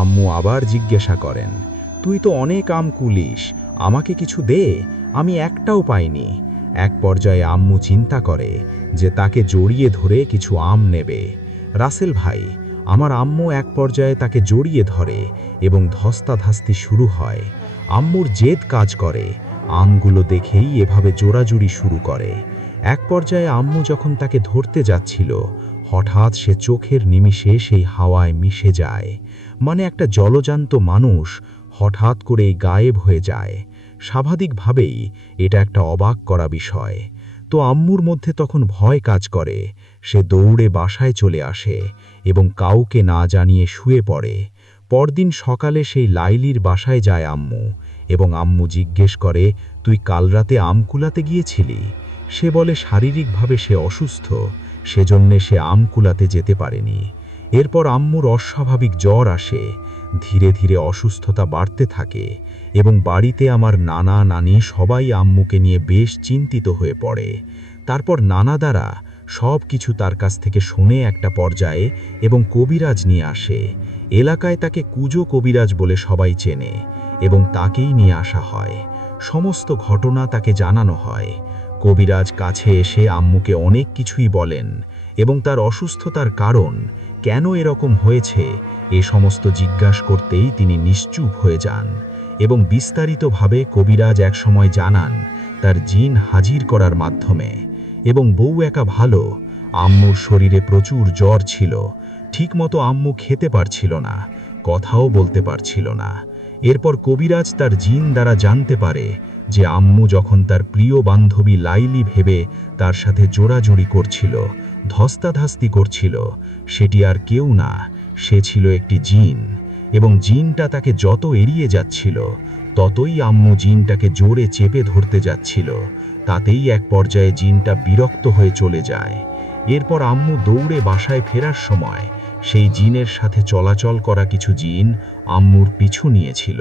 আম্মু আবার জিজ্ঞাসা করেন, তুই তো অনেক আম কুলিস, আমাকে কিছু দে, আমি একটাও পাইনি। এক পর্যায়ে আম্মু চিন্তা করে যে তাকে জড়িয়ে ধরে কিছু আম নেবে। রাসেল ভাই, আমার আম্মু এক পর্যায়ে তাকে জড়িয়ে ধরে এবং ধস্তাধাস্তি শুরু হয়। আম্মুর জেদ কাজ করে। আমগুলো দেখেই এভাবে জোড়াজুড়ি শুরু করে। এক পর্যায়ে আম্মু যখন তাকে ধরতে যাচ্ছিল, হঠাৎ সে চোখের নিমিষে সেই হাওয়ায় মিশে যায়। মানে একটা জলজান্ত মানুষ হঠাৎ করেই গায়েব হয়ে যায়। স্বাভাবিকভাবেই এটা একটা অবাক করা বিষয়। তো আম্মুর মধ্যে তখন ভয় কাজ করে। সে দৌড়ে বাসায় চলে আসে এবং কাউকে না জানিয়ে শুয়ে পড়ে। পরদিন সকালে সেই লাইলির বাসায় যায় আম্মু, এবং আম্মু জিজ্ঞেস করে, তুই কাল রাতে আম কুলাতে গিয়েছিলি? সে বলে শারীরিকভাবে সে অসুস্থ, সেজন্যে সে আম কুলাতে যেতে পারেনি। এরপর আম্মুর অস্বাভাবিক জ্বর আসে। ধীরে ধীরে অসুস্থতা বাড়তে থাকে এবং বাড়িতে আমার নানা নানি সবাই আম্মুকে নিয়ে বেশ চিন্তিত হয়ে পড়ে। তারপর নানাদারা সব কিছু তার কাছ থেকে শুনে একটা পর্যায়ে এবং কবিরাজ নিয়ে আসে। এলাকায় তাকে কুজো কবিরাজ বলে সবাই চেনে এবং তাকেই নিয়ে আসা হয়। সমস্ত ঘটনা তাকে জানানো হয়। কবিরাজ কাছে এসে আম্মুকে অনেক কিছুই বলেন এবং তার অসুস্থতার কারণ, কেন এরকম হয়েছে, এ সমস্ত জিজ্ঞাসা করতেই তিনি নিশ্চুপ হয়ে যান এবং বিস্তারিতভাবে কবিরাজ একসময় জানান তার জিন হাজির করার মাধ্যমে। এবং বউ একা ভালো, আম্মুর শরীরে প্রচুর জ্বর ছিল, ঠিকমতো আম্মু খেতে পারছিল না, কথাও বলতে পারছিল না। এরপর কবিরাজ তার জিন দ্বারা জানতে পারে যে আম্মু যখন তার প্রিয় বান্ধবী লাইলি ভেবে তার সাথে জোড়াজুড়ি করছিল, ধস্তাধস্তি করছিল, সেটি আর কেউ না, সে ছিল একটি জিন। এবং জিনটা তাকে যত এড়িয়ে যাচ্ছিল ততই আম্মু জিনটাকে জোরে চেপে ধরতে যাচ্ছিল। তাতেই এক পর্যায়ে জিনটা বিরক্ত হয়ে চলে যায়। এরপর আম্মু দৌড়ে বাসায় ফেরার সময় সেই জিনের সাথে চলাচল করা কিছু জিন আম্মুর পিছু নিয়েছিল।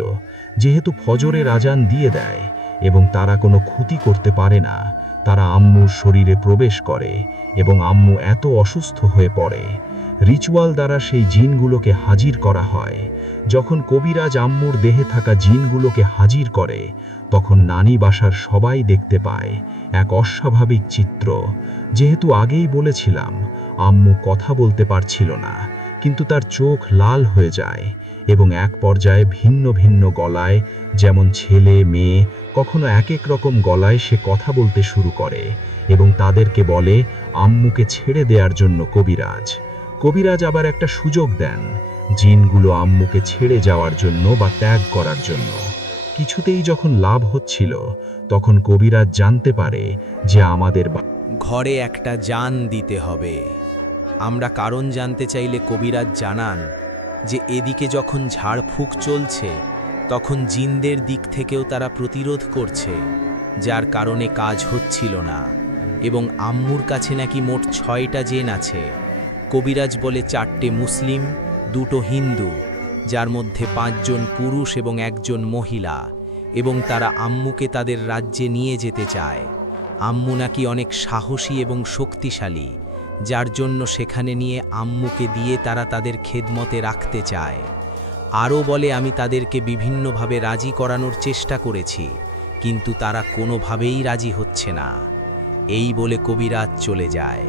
যেহেতু ফজরের আজান দিয়ে দেয় এবং তারা কোনো ক্ষতি করতে পারে না, তারা আম্মুর শরীরে প্রবেশ করে এবং আম্মু এত অসুস্থ হয়ে পড়ে। রিচুয়াল দ্বারা সেই জিনগুলোকে হাজির করা হয়। যখন কবিরাজ আম্মুর দেহে থাকা জিনগুলোকে হাজির করে, তখন নানি বাসার সবাই দেখতে পায় এক অস্বাভাবিক চিত্র। যেহেতু আগেই বলেছিলাম আম্মু কথা বলতে পারছিল না, কিন্তু তার চোখ লাল হয়ে যায় এবং এক পর্যায়ে ভিন্ন ভিন্ন গলায়, যেমন ছেলে মেয়ে, কখনো এক এক রকম গলায় সে কথা বলতে শুরু করে এবং তাদেরকে বলে আম্মুকে ছেড়ে দেওয়ার জন্য। কবিরাজ আবার একটা সুযোগ দেন জিনগুলো আম্মুকে ছেড়ে যাওয়ার জন্য বা ত্যাগ করার জন্য। কিছুতেই যখন লাভ হচ্ছিল, তখন কবিরাজ জানতে পারে যে আমাদের ঘরে একটা জান দিতে হবে। আমরা কারণ জানতে চাইলে কবিরাজ জানান যে এদিকে যখন ঝাড়ফুঁক চলছে তখন জিনদের দিক থেকেও তারা প্রতিরোধ করছে, যার কারণে কাজ হচ্ছিল না। এবং আম্মুর কাছে নাকি মোট 6টা জিন আছে। কবিরাজ বলে 4টে মুসলিম, 2টো হিন্দু, যার মধ্যে 5 জন পুরুষ এবং 1 জন মহিলা, এবং তারা আম্মুকে তাদের রাজ্যে নিয়ে যেতে চায়। আম্মু নাকি অনেক সাহসী এবং শক্তিশালী, যার জন্য সেখানে নিয়ে আম্মুকে দিয়ে তারা তাদের খেদমতে রাখতে চায়। আরও বলে আমি তাদেরকে বিভিন্নভাবে রাজি করানোর চেষ্টা করেছি, কিন্তু তারা কোনোভাবেই রাজি হচ্ছে না। এই বলে কবিরাজ চলে যায়।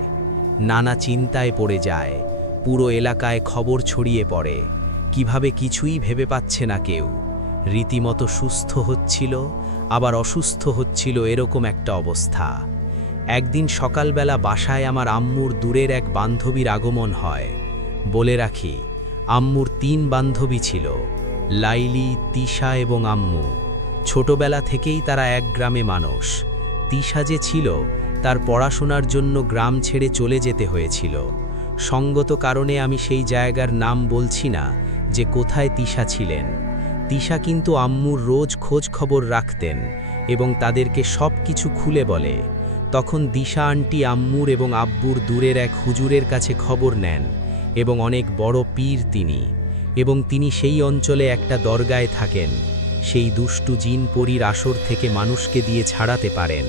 নানা চিন্তায় পড়ে যায়। পুরো এলাকায় খবর ছড়িয়ে পড়ে। কিভাবে কিছুই ভেবে পাচ্ছে না কেউ। রীতিমতো সুস্থ হচ্ছিল, আবার অসুস্থ হচ্ছিল, এরকম একটা অবস্থা। একদিন সকালবেলা বাসায় আমার আম্মুর দূরের এক বান্ধবীর আগমন হয়। বলে রাখি, আম্মুর 3 বান্ধবী ছিল, লাইলি, তিশা এবং আম্মু। ছোটবেলা থেকেই তারা এক গ্রামে মানুষ। তিশা যে ছিল, তার পড়াশোনার জন্য গ্রাম ছেড়ে চলে যেতে হয়েছিল। সঙ্গত কারণে আমি সেই জায়গার নাম বলছি না যে কোথায় তিশা ছিলেন। তিশা কিন্তু আম্মুর রোজ খোঁজ খবর রাখতেন এবং তাদেরকে সব কিছু খুলে বলে। তখন দিশা আন্টি আম্মুর এবং আব্বুর দূরের এক হুজুরের কাছে খবর নেন এবং অনেক বড় পীর তিনি, এবং তিনি সেই অঞ্চলে একটা দরগায় থাকেন। সেই দুষ্টু জিন পরীর আসর থেকে মানুষকে দিয়ে ছাড়াতে পারেন,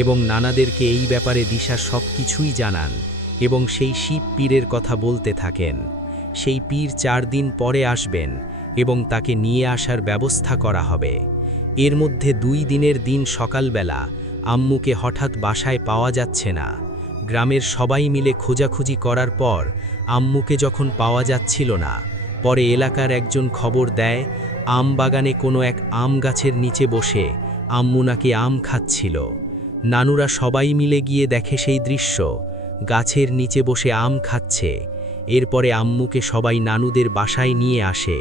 এবং নানাদেরকে এই ব্যাপারে দিশা সব কিছুই জানান এবং সেই শিব পীরের কথা বলতে থাকেন। সেই পীর 4 দিন পরে আসবেন এবং তাকে নিয়ে আসার ব্যবস্থা করা হবে। এর মধ্যে 2 দিনের দিন সকালবেলা আম্মুকে হঠাৎ বাসায় পাওয়া যাচ্ছে না। গ্রামের সবাই মিলে খোঁজাখুঁজি করার পর আম্মুকে যখন পাওয়া যাচ্ছিল না, পরে এলাকার একজন খবর দেয় আম বাগানে কোনো এক আম গাছের নিচে বসে আম্মু নাকি আম খাচ্ছিল। নানুরা সবাই মিলে গিয়ে দেখে সেই দৃশ্য, গাছের নিচে বসে আম খাচ্ছে। এরপরে আম্মুকে সবাই নানুদের বাসায় নিয়ে আসে।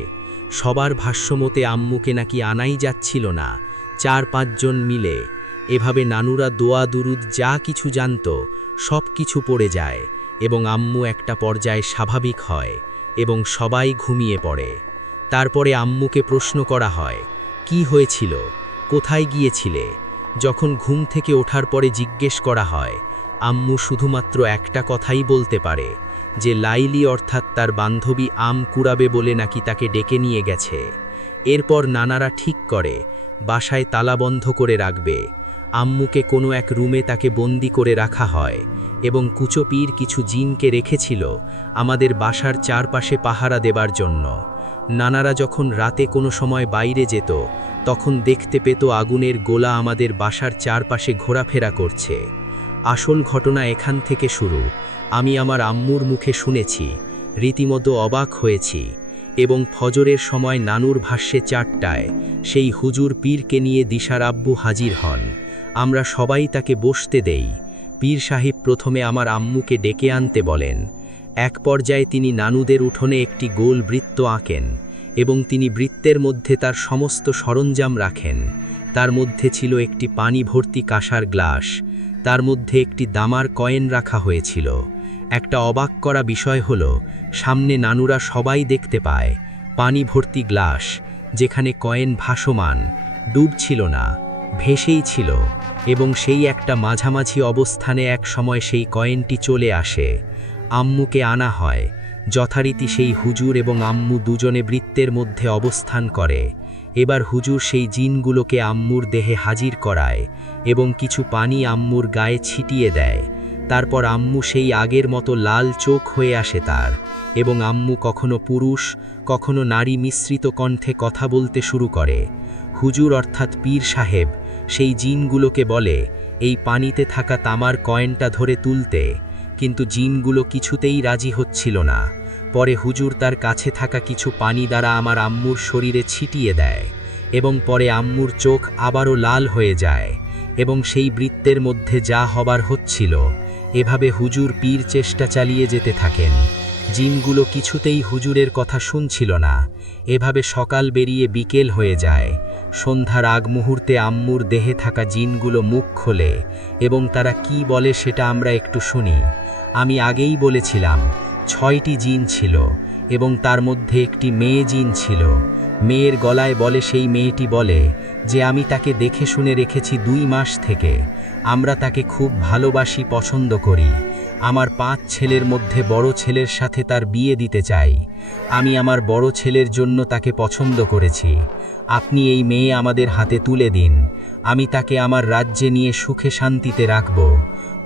সবার ভাষ্যমতে আম্মুকে নাকি আনাই যাচ্ছিল না, 4-5 জন মিলে। এভাবে নানুরা দোয়া দুরুদ যা কিছু জানত সব কিছু পড়ে যায় এবং আম্মু একটা পর্যায়ে স্বাভাবিক হয় এবং সবাই ঘুমিয়ে পড়ে। তারপরে আম্মুকে প্রশ্ন করা হয়, কি হয়েছিল, কোথায় গিয়েছিলে? যখন ঘুম থেকে ওঠার পরে জিজ্ঞেস করা হয়, আম্মু শুধুমাত্র একটা কথাই বলতে পারে যে লাইলি অর্থাৎ তার বান্ধবী আম কুড়াবে বলে নাকি তাকে ডেকে নিয়ে গেছে। এরপর নানারা ঠিক করে বাসায় তালা বন্ধ করে রাখবে। আম্মুকে কোনো এক রুমে তাকে বন্দি করে রাখা হয় এবং কুচপীর কিছু জিনকে রেখেছিল আমাদের বাসার চারপাশে পাহারা দেবার জন্য। নানারা যখন রাতে কোনো সময় বাইরে যেত, তখন দেখতে পেত আগুনের গোলা আমাদের বাসার চারপাশে ঘোরাফেরা করছে। আসল ঘটনা এখান থেকে শুরু। আমি আমার আম্মুর মুখে শুনেছি, রীতিমতো অবাক হয়েছি। এবং ফজরের সময় নানুর ভাষ্যে 4টায় সেই হুজুর পীরকে নিয়ে দিশার আব্বু হাজির হন। আমরা সবাই তাকে বসতে দেই। পীর সাহেব প্রথমে আমার আম্মুকে ডেকে আনতে বলেন। এক পর্যায়ে তিনি নানুদের উঠোনে একটি গোল বৃত্ত আঁকেন এবং তিনি বৃত্তের মধ্যে তার সমস্ত সরঞ্জাম রাখেন। তার মধ্যে ছিল একটি পানি ভর্তি কাঁসার গ্লাস, তার মধ্যে একটি দামার কয়েন রাখা হয়েছিল। একটা অবাক করা বিষয় হলো, সামনে নানুরা সবাই দেখতে পায় পানি ভর্তি গ্লাস, যেখানে কয়েন ভাসমান, ডুবছিল না, ভেসেই ছিল, এবং সেই একটা মাঝামাঝি অবস্থানে এক সময় সেই কয়েনটি চলে আসে। আম্মুকে আনা হয়। যথারীতি সেই হুজুর এবং আম্মু দুজনে বৃত্তের মধ্যে অবস্থান করে। এবার হুজুর সেই জিনগুলোকে আম্মুর দেহে হাজির করায় এবং কিছু পানি আম্মুর গায়ে ছিটিয়ে দেয়। তারপর আম্মু সেই আগের মতো লাল চোখ হয়ে আসে তার, এবং আম্মু কখনো পুরুষ কখনো নারী মিশ্রিত কণ্ঠে কথা বলতে শুরু করে। হুজুর অর্থাৎ পীর সাহেব সেই জিনগুলোকে বলে এই পানিতে থাকা তামার কয়েনটা ধরে তুলতে, কিন্তু জিনগুলো কিছুতেই রাজি হচ্ছিল না। পরে হুজুর তার কাছে থাকা কিছু পানি দ্বারা আমার আম্মুর শরীরে ছিটিয়ে দেয় এবং পরে আম্মুর চোখ আবারও লাল হয়ে যায় এবং সেই বৃত্তের মধ্যে যা হবার হচ্ছিল। এভাবে হুজুর পীর চেষ্টা চালিয়ে যেতে থাকেন। জিনগুলো কিছুতেই হুজুরের কথা শুনছিল না। এভাবে সকাল বেরিয়ে বিকেল হয়ে যায়। সন্ধ্যার আগ মুহূর্তে আম্মুর দেহে থাকা জিনগুলো মুখ খোলে এবং তারা কি বলে সেটা আমরা একটু শুনি। আমি আগেই বলেছিলাম 6টি জিন ছিল এবং তার মধ্যে একটি মেয়ে জিন ছিল। মেয়ের গলায় বলে, সেই মেয়েটি বলে যে আমি তাকে দেখে শুনে রেখেছি 2 মাস থেকে, আমরা তাকে খুব ভালোবাসি, পছন্দ করি। আমার 5 ছেলের মধ্যে বড় ছেলের সাথে তার বিয়ে দিতে চাই। আমি আমার বড় ছেলের জন্য তাকে পছন্দ করেছি। আপনি এই মেয়ে আমাদের হাতে তুলে দিন, আমি তাকে আমার রাজ্যে নিয়ে সুখে শান্তিতে রাখব।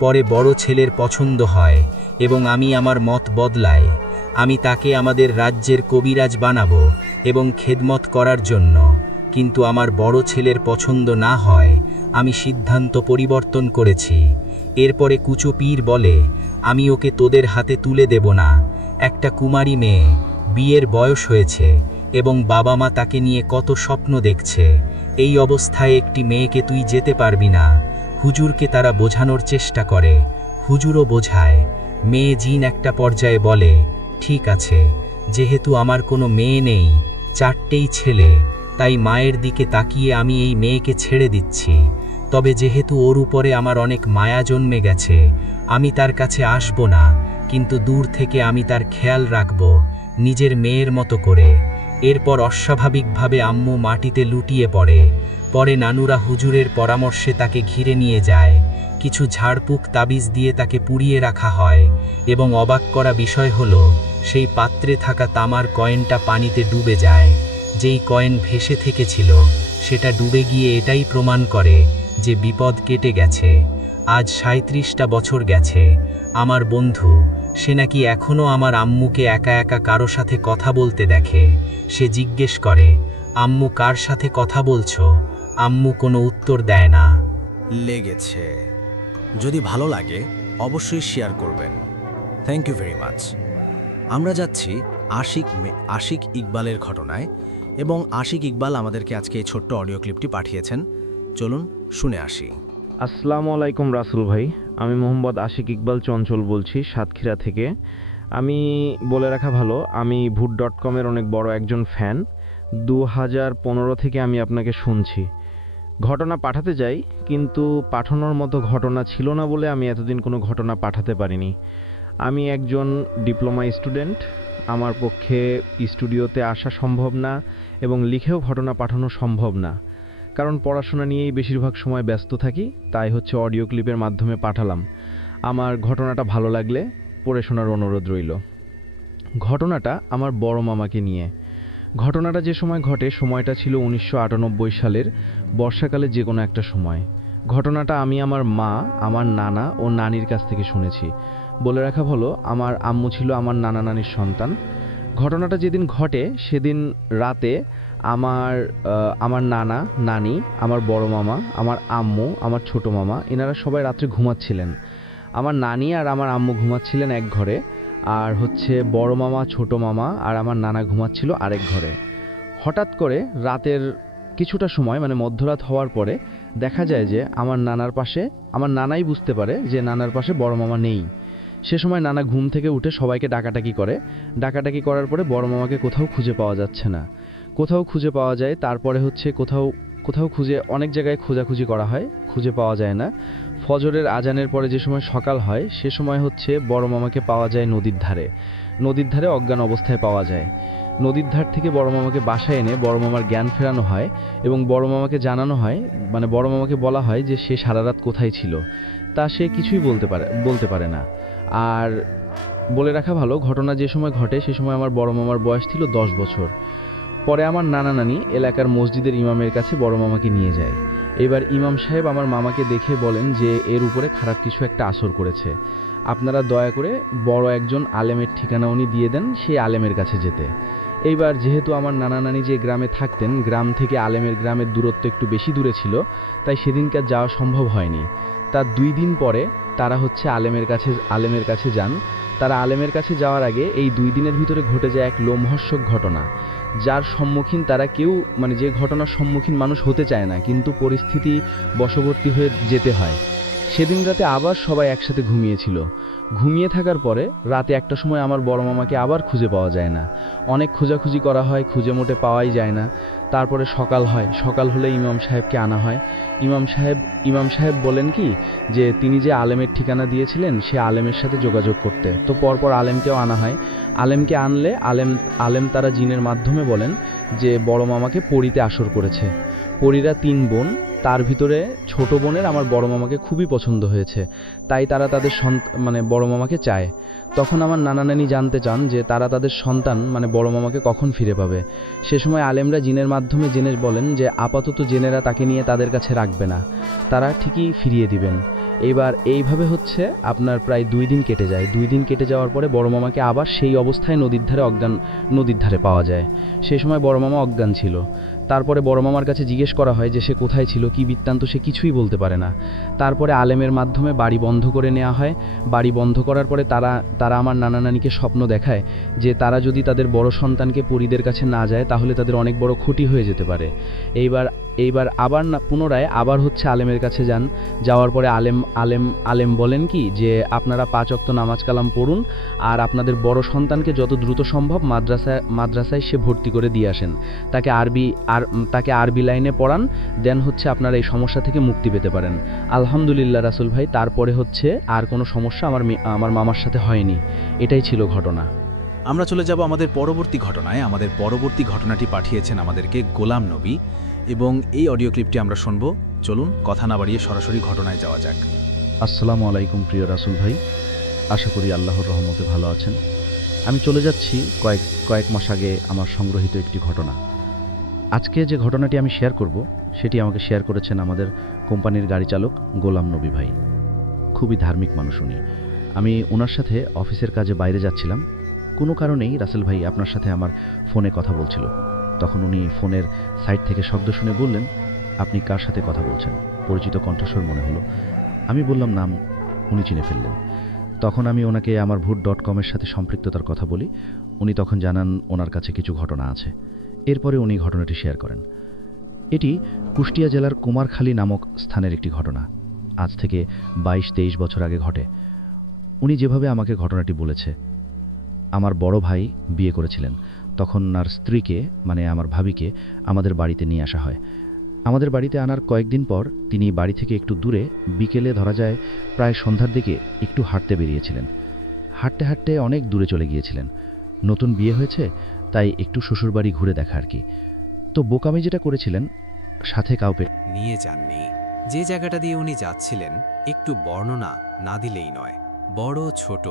পরে বড় ছেলের পছন্দ হয় এবং আমি আমার মত বদলাই। আমি তাকে আমাদের রাজ্যের কবিরাজ বানাবো এবং খেদমত করার জন্য, কিন্তু আমার বড় ছেলের পছন্দ না হয় আমি সিদ্ধান্ত পরিবর্তন করেছি। এরপরে কুচো পীর বলে, আমি ওকে তোদের হাতে তুলে দেব না। একটা কুমারী মেয়ে, বিয়ের বয়স হয়েছে এবং বাবা মা তাকে নিয়ে কত স্বপ্ন দেখছে। এই অবস্থায় একটি মেয়েকে তুই যেতে পারবি না। হুজুরকে তারা বোঝানোর চেষ্টা করে, হুজুরও বোঝায়। মেয়ে জিন একটা পর্যায়ে বলে, ঠিক আছে, যেহেতু আমার কোনো মেয়ে নেই, 4টেই ছেলে, তাই মায়ের দিকে তাকিয়ে আমি এই মেয়েকে ছেড়ে দিচ্ছি। তবে যেহেতু ওর উপরে আমার অনেক মায়া জন্মে গেছে, আমি তার কাছে আসব না, কিন্তু দূর থেকে আমি তার খেয়াল রাখব নিজের মেয়ের মতো করে। এরপর অস্বাভাবিকভাবে আম্মু মাটিতে লুটিয়ে পড়ে। পরে নানুরা হুজুরের পরামর্শে তাকে ঘিরে নিয়ে যায়। কিছু ঝাড়ফুঁক তাবিজ দিয়ে তাকে পুড়িয়ে রাখা হয় এবং অবাক করা বিষয় হলো, সেই পাত্রে থাকা তামার কয়েনটা পানিতে ডুবে যায়। যেই কয়েন ভেসে থেকেছিল সেটা ডুবে গিয়ে এটাই প্রমাণ করে যে বিপদ কেটে গেছে। আজ 37টা বছর গেছে। আমার বন্ধু, সে নাকি এখনও আমার আম্মুকে একা একা কারো সাথে কথা বলতে দেখে। সে জিজ্ঞেস করে, আম্মু কার সাথে কথা বলছো? আম্মু কোনো উত্তর দেয় না। লেগেছে? যদি ভালো লাগে অবশ্যই শেয়ার করবেন। Thank you very much. আমরা যাচ্ছি আশিক ইকবালের ঘটনায়, এবং আশিক ইকবাল আমাদেরকে আজকে এই ছোট্ট অডিও ক্লিপটি পাঠিয়েছেন। চলুন শুনে আসি। আসসালামু আলাইকুম রাসুল ভাই, আমি মোহাম্মদ আশিক ইকবাল চঞ্চল বলছি সাতক্ষীরা থেকে। আমি বলে রাখা ভালো, আমি ভূত.com-এর অনেক বড় একজন ফ্যান। 2015 থেকে আমি আপনাকে শুনছি। ঘটনা পাঠাতে যাই, কিন্তু পাঠানোর মতো ঘটনা ছিল না বলে আমি এতদিন কোনো ঘটনা পাঠাতে পারিনি। আমি একজন ডিপ্লোমা স্টুডেন্ট, আমার পক্ষে স্টুডিওতে আসা সম্ভব না এবং লিখেও ঘটনা পাঠানো সম্ভব না, কারণ পড়াশোনা নিয়েই বেশিরভাগ সময় ব্যস্ত থাকি। তাই হচ্ছে অডিও ক্লিপের মাধ্যমে পাঠালাম। আমার ঘটনাটা ভালো লাগলে পড়ে শোনার অনুরোধ রইল। ঘটনাটা আমার বড় মামাকে নিয়ে। ঘটনাটা যে সময় ঘটে, সময়টা ছিল 1998 সালের বর্ষাকালে যে কোনো একটা সময়। ঘটনাটা আমি আমার মা, আমার নানা ও নানির কাছ থেকে শুনেছি। বলে রাখা হলো, আমার আম্মু ছিল আমার নানা নানির সন্তান। ঘটনাটা যেদিন ঘটে সেদিন রাতে আমার নানা, নানি, আমার বড় মামা, আমার আম্মু, আমার ছোট মামা, এনারা সবাই রাত্রে ঘুমাচ্ছিলেন। আমার নানি আর আমার আম্মু ঘুমাচ্ছিলেন এক ঘরে, আর হচ্ছে বড় মামা, ছোট মামা আর আমার নানা ঘুমাচ্ছিল আরেক ঘরে। হঠাৎ করে রাতের কিছুটা সময় মানে মধ্যরাত হওয়ার পরে দেখা যায় যে আমার নানাই বুঝতে পারে যে নানার পাশে বড় মামা নেই। সে সময় নানা ঘুম থেকে উঠে সবাইকে ডাকাডাকি করার পরে বড় মামাকে কোথাও খুঁজে পাওয়া যাচ্ছে না। কোথাও খুঁজে পাওয়া যায়, তারপরে হচ্ছে কোথাও খুঁজে অনেক জায়গায় খোঁজাখুঁজি করা হয়, খুঁজে পাওয়া যায় না। ফজরের আজানের পরে যে সময় সকাল হয় সে সময় হচ্ছে বড় মামাকে পাওয়া যায় নদীর ধারে অজ্ঞান অবস্থায় পাওয়া যায়। নদীর ধার থেকে বড় মামাকে বাসায় এনে বড় মামার জ্ঞান ফেরানো হয় এবং বড় মামাকে জানানো হয়, মানে বড় মামাকে বলা হয় যে সে সারা রাত কোথায় ছিল। তা সে কিছুই বলতে পারে না। আর বলে রাখা ভালো, ঘটনা যে সময় ঘটে সে সময় আমার বড় মামার বয়স ছিল 10 বছর। পরে আমার নানা নানি এলাকার মসজিদের ইমামের কাছে বড় মামাকে নিয়ে যায়। এবার ইমাম সাহেব আমার মামাকে দেখে বলেন যে এর উপরে খারাপ কিছু একটা আসর করেছে, আপনারা দয়া করে বড় একজন আলেমের ঠিকানা উনি দিয়ে দেন, সেই আলেমের কাছে যেতে। এইবার যেহেতু আমার নানা নানি যে গ্রামে থাকতেন, গ্রাম থেকে আলেমের গ্রামের দূরত্ব একটু বেশি দূরে ছিল, তাই সেদিনকার যাওয়া সম্ভব হয়নি। তার 2 দিন পরে তারা হচ্ছে আলেমের কাছে যান। তারা আলেমের কাছে যাওয়ার আগে এই 2 দিনের ভিতরে ঘটে যায় এক লোমহর্ষক ঘটনা, যার সম্মুখীন তারা কেউ, মানে যে ঘটনার সম্মুখীন মানুষ হতে চায় না, কিন্তু পরিস্থিতি বশবর্তী হয়ে যেতে হয়। সেদিন রাতে আবার সবাই একসাথে ঘুমিয়েছিল। ঘুমিয়ে থাকার পরে রাতে একটা সময় আমার বড় মামাকে আবার খুঁজে পাওয়া যায় না। অনেক খোঁজাখুঁজি করা হয়, খুঁজে মোটে পাওয়াই যায় না। তারপরে সকাল হয়, সকাল হলে ইমাম সাহেবকে আনা হয়। ইমাম সাহেব বলেন কি যে তিনি যে আলেমের ঠিকানা দিয়েছিলেন সে আলেমের সাথে যোগাযোগ করতে। তো পরপর আলেমকেও আনা হয়। আলেমকে আনলে আলেম তারা জিনের মাধ্যমে বলেন যে বড় মামাকে পরীতে আসর করেছে। পরীরা 3 বোন, তার ভিতরে ছোট বোনের আমার বড় মামাকে খুবই পছন্দ হয়েছে, তাই তারা তাদের মানে বড় মামাকে চায়। তখন আমার নানা নানি জানতে চান যে তারা তাদের সন্তান মানে বড় মামাকে কখন ফিরে পাবে। সে সময় আলেমরা জিনের মাধ্যমে জেনে বলেন যে আপাতত জেনেরা তাকে নিয়ে তাদের কাছে রাখবে না, তারা ঠিকই ফিরিয়ে দিবেন। এইবার এইভাবে হচ্ছে আপনার প্রায় 2 দিন কেটে যায়। 2 দিন কেটে যাওয়ার পরে বড় মামাকে আবার সেই অবস্থায় নদীর ধারে পাওয়া যায়। সেই সময় বড় মামা অজ্ঞান ছিল। তারপরে বড় মামার কাছে জিজ্ঞেস করা হয় যে সে কোথায় ছিল, কি বৃত্তান্ত, সে কিছুই বলতে পারে না। তারপরে আলেমের মাধ্যমে বাড়ি বন্ধ করে নেওয়া হয়। বাড়ি বন্ধ করার পরে তারা আমার নানা নানিকে স্বপ্ন দেখায় যে তারা যদি তাদের বড় সন্তানকে পরীদের কাছে না যায় তাহলে তাদের অনেক বড় ক্ষতি হয়ে যেতে পারে। এইবার আবার পুনরায় আবার হচ্ছে আলেমের কাছে যান। যাওয়ার পরে আলেম বলেন কি যে আপনারা 5 ওয়াক্ত নামাজ কালাম পড়ুন আর আপনাদের বড় সন্তানকে যত দ্রুত সম্ভব মাদ্রাসায় সে ভর্তি করে দিয়ে আসেন, তাকে আরবি লাইনে পড়ান, দেন হচ্ছে আপনারা এই সমস্যা থেকে মুক্তি পেতে পারেন। আলহামদুলিল্লাহ রাসূল ভাই, তারপরে হচ্ছে আর কোনো সমস্যা আমার মামার সাথে হয়নি। এটাই ছিল ঘটনা। আমরা চলে যাব আমাদের পরবর্তী ঘটনায়। আমাদের পরবর্তী ঘটনাটি পাঠিয়েছেন আমাদেরকে গোলাম নবী, এবং এই অডিও ক্লিপটি আমরা শুনব। চলুন কথা না বাড়িয়ে সরাসরি ঘটনায় যাওয়া যাক। আসসালামু আলাইকুম প্রিয় রাসূল ভাই, আশা করি আল্লাহর রহমতে ভালো আছেন। আমি চলে যাচ্ছি কয়েক মাস আগে আমার সংগ্রহিত একটি ঘটনা। আজকে যে ঘটনাটি আমি শেয়ার করব সেটি আমাকে শেয়ার করেছেন আমাদের কোম্পানির গাড়ি চালক গোলাম নবী ভাই। খুবই ধার্মিক মানুষ উনি। আমি ওনার সাথে অফিসের কাজে বাইরে যাচ্ছিলাম। কোনো কারণেই রাসেল ভাই আপনার সাথে আমার ফোনে কথা বলছিল। তখন উনি ফোনের সাইড থেকে শব্দ শুনে বললেন, আপনি কার সাথে কথা বলছেন? পরিচিত কণ্ঠস্বর মনে হলো। আমি বললাম নাম। উনি চিনে ফেললেন। তখন আমি ওনাকে আমার ভূত.com-এর সাথে সম্পৃক্ততার কথা বলি। উনি তখন জানান ওনার কাছে কিছু ঘটনা আছে। এরপরে উনি ঘটনাটি শেয়ার করেন। এটি কুষ্টিয়া জেলার কুমারখালী নামক স্থানের একটি ঘটনা। আজ থেকে 22-23 বছর আগে ঘটে। উনি যেভাবে আমাকে ঘটনাটি বলেছে, আমার বড় ভাই বিয়ে করেছিলেন। তখন আর স্ত্রীকে মানে আমার ভাবিকে আমাদের বাড়িতে নিয়ে আসা হয়। আমাদের বাড়িতে আনার কয়েকদিন পর তিনি বাড়ি থেকে একটু দূরে বিকেলে ধরা যায় প্রায় সন্ধ্যার দিকে একটু হাঁটতে বেরিয়েছিলেন। হাঁটতে হাঁটতে অনেক দূরে চলে গিয়েছিলেন। নতুন বিয়ে হয়েছে, তাই একটু শ্বশুরবাড়ি ঘুরে দেখা আর কি। তো বোকামি যেটা করেছিলেন, সাথে কাউকে নিয়ে যাননি। যে জায়গাটা দিয়ে উনি যাচ্ছিলেন একটু বর্ণনা না দিলেই নয়। বড় ছোট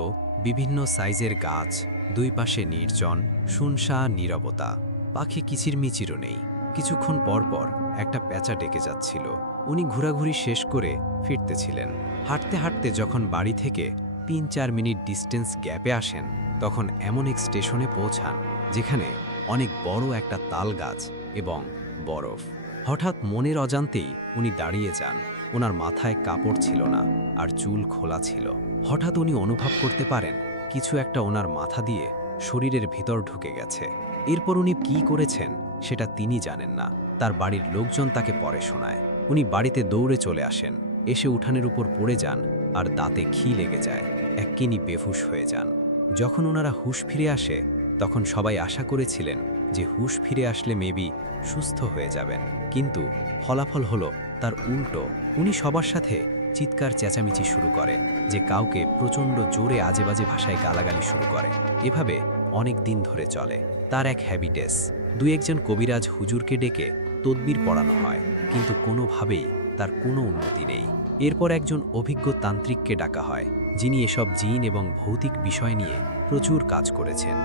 বিভিন্ন সাইজের গাছ, 2 পাশে নির্জন শুনশান নীরবতা, পাখি কিচিরমিচিরও নেই। কিছুক্ষণ পর পর একটা প্যাঁচা ডেকে যাচ্ছিল। উনি ঘোরাঘুরি শেষ করে ফিরতেছিলেন। হাঁটতে হাঁটতে যখন বাড়ি থেকে 3-4 মিনিট ডিস্টেন্স গ্যাপে আসেন, তখন এমন এক স্টেশনে পৌঁছান যেখানে অনেক বড় একটা তাল গাছ এবং বরফ। হঠাৎ মনের অজান্তেই উনি দাঁড়িয়ে যান। ওনার মাথায় কাপড় ছিল না আর চুল খোলা ছিল। হঠাৎ উনি অনুভব করতে পারেন কিছু একটা ওনার মাথা দিয়ে শরীরের ভিতর ঢুকে গেছে। এরপর উনি কি করেছেন সেটা তিনি জানেন না। তার বাড়ির লোকজন তাকে পরে শোনায়। উনি বাড়িতে দৌড়ে চলে আসেন, এসে উঠানের উপর পড়ে যান আর দাঁতে ঘি লেগে যায়। এককিনি বেহুশ হয়ে যান। যখন ওনারা হুঁশ ফিরে আসে তখন সবাই আশা করেছিলেন যে হুঁশ ফিরে আসলে মেবি সুস্থ হয়ে যাবেন, কিন্তু ফলাফল হলো তার উল্টো। উনি সবার সাথে চিৎকার চেঁচামেচি শুরু করে, যে কাউকে প্রচণ্ড জোরে আজেবাজে ভাষায় গালাগালি শুরু করে। এভাবে অনেক দিন ধরে চলে। তার এক হ্যাবিটেস, দুই একজন কবিরাজ হুজুরকে ডেকে তদবির পড়ানো হয়, কিন্তু কোনোভাবেই তার কোনো উন্নতি নেই। এরপর একজন অভিজ্ঞ তান্ত্রিককে ডাকা হয়, যিনি এসব জিন এবং ভৌতিক বিষয় নিয়ে প্রচুর কাজ করেছেন।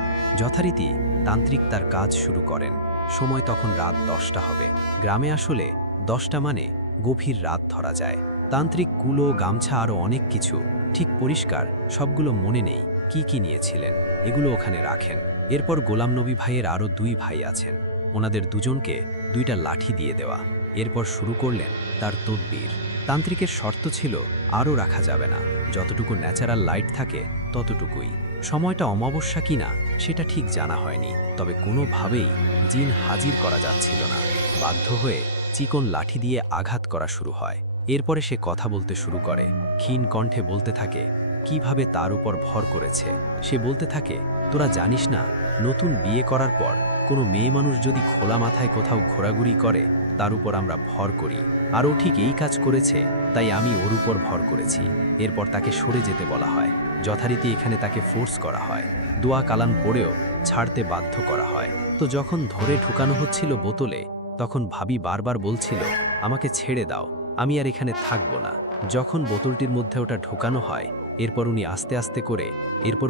যথারীতি তান্ত্রিক তার কাজ শুরু করেন। সময় তখন রাত 10টা হবে। গ্রামে আসলে 10টা মানে গভীর রাত ধরা যায়। তান্ত্রিক কুলো, গামছা আরও অনেক কিছু, ঠিক পরিষ্কার সবগুলো মনে নেই কি কি নিয়েছিলেন, এগুলো ওখানে রাখেন। এরপর গোলাম নবী ভাইয়ের আরও 2 ভাই আছেন, ওনাদের দুজনকে 2টা লাঠি দিয়ে দেওয়া। এরপর শুরু করলেন তার তদবির। তান্ত্রিকের শর্ত ছিল আরও রাখা যাবে না, যতটুকু ন্যাচারাল লাইট থাকে ততটুকুই। সময়টা অমাবস্যা কিনা সেটা ঠিক জানা হয়নি, তবে কোনোভাবেই জিন হাজির করা যাচ্ছিল না। বাধ্য হয়ে চিকন লাঠি দিয়ে আঘাত করা শুরু হয়। এরপরে সে কথা বলতে শুরু করে, ক্ষীণ কণ্ঠে বলতে থাকে কিভাবে তার উপর ভর করেছে। সে বলতে থাকে, তোরা জানিস না, নতুন বিয়ে করার পর কোনো মেয়ে মানুষ যদি খোলা মাথায় কোথাও ঘোরাঘুরি করে তার উপর আমরা ভর করি, আর ও ঠিক এই কাজ করেছে, তাই আমি ওর উপর ভর করেছি। এরপর তাকে সরে যেতে বলা হয়। যথারীতি এখানে তাকে ফোর্স করা হয়, দোয়া কালাম পড়েও ছাড়তে বাধ্য করা হয়। তো যখন ধরে ঢুকানো হচ্ছিল বোতলে, তখন ভাবি বারবার বলছিল, আমাকে ছেড়ে দাও, আমি আর এখানে থাকবো না। যখন বোতলটির মধ্যে ওটা ঢোকানো হয়, এরপর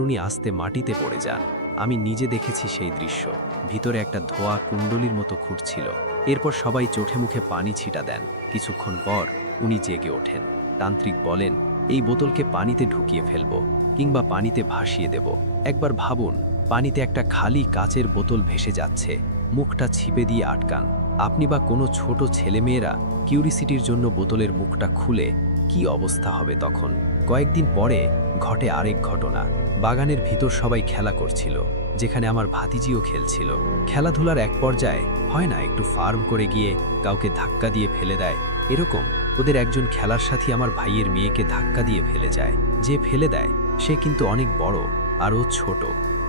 উনি আস্তে মাটিতে পড়ে যান। আমি নিজে দেখেছি সেই দৃশ্য। ভিতরে একটা ধোয়া কুণ্ডলির মতো ঘুরছিল। এরপর সবাই চোখে মুখে পানি ছিটা দেন। কিছুক্ষণ পর উনি জেগে ওঠেন। তান্ত্রিক বলেন, এই বোতলকে পানিতে ঢুকিয়ে ফেলবো কিংবা পানিতে ভাসিয়ে দেব। একবার ভাবুন, পানিতে একটা খালি কাচের বোতল ভেসে যাচ্ছে, মুখটা ছিপে দিয়ে আটকান। আপনি বা কোনো ছোট ছেলেমেয়েরা কিউরিসিটির জন্য বোতলের মুখটা খুলে কি অবস্থা হবে তখন? কয়েকদিন পরে ঘটে আরেক ঘটনা। বাগানের ভিতর সবাই খেলা করছিল, যেখানে আমার ভাতিজিও খেলছিল। খেলাধুলার এক পর্যায়ে হয় না একটু ফার্ম করে গিয়ে কাউকে ধাক্কা দিয়ে ফেলে দেয়, এরকম ওদের একজন খেলার সাথী আমার ভাইয়ের মেয়েকে ধাক্কা দিয়ে ফেলে যায়। যে ফেলে দেয় সে কিন্তু অনেক বড় আর ও ছোট।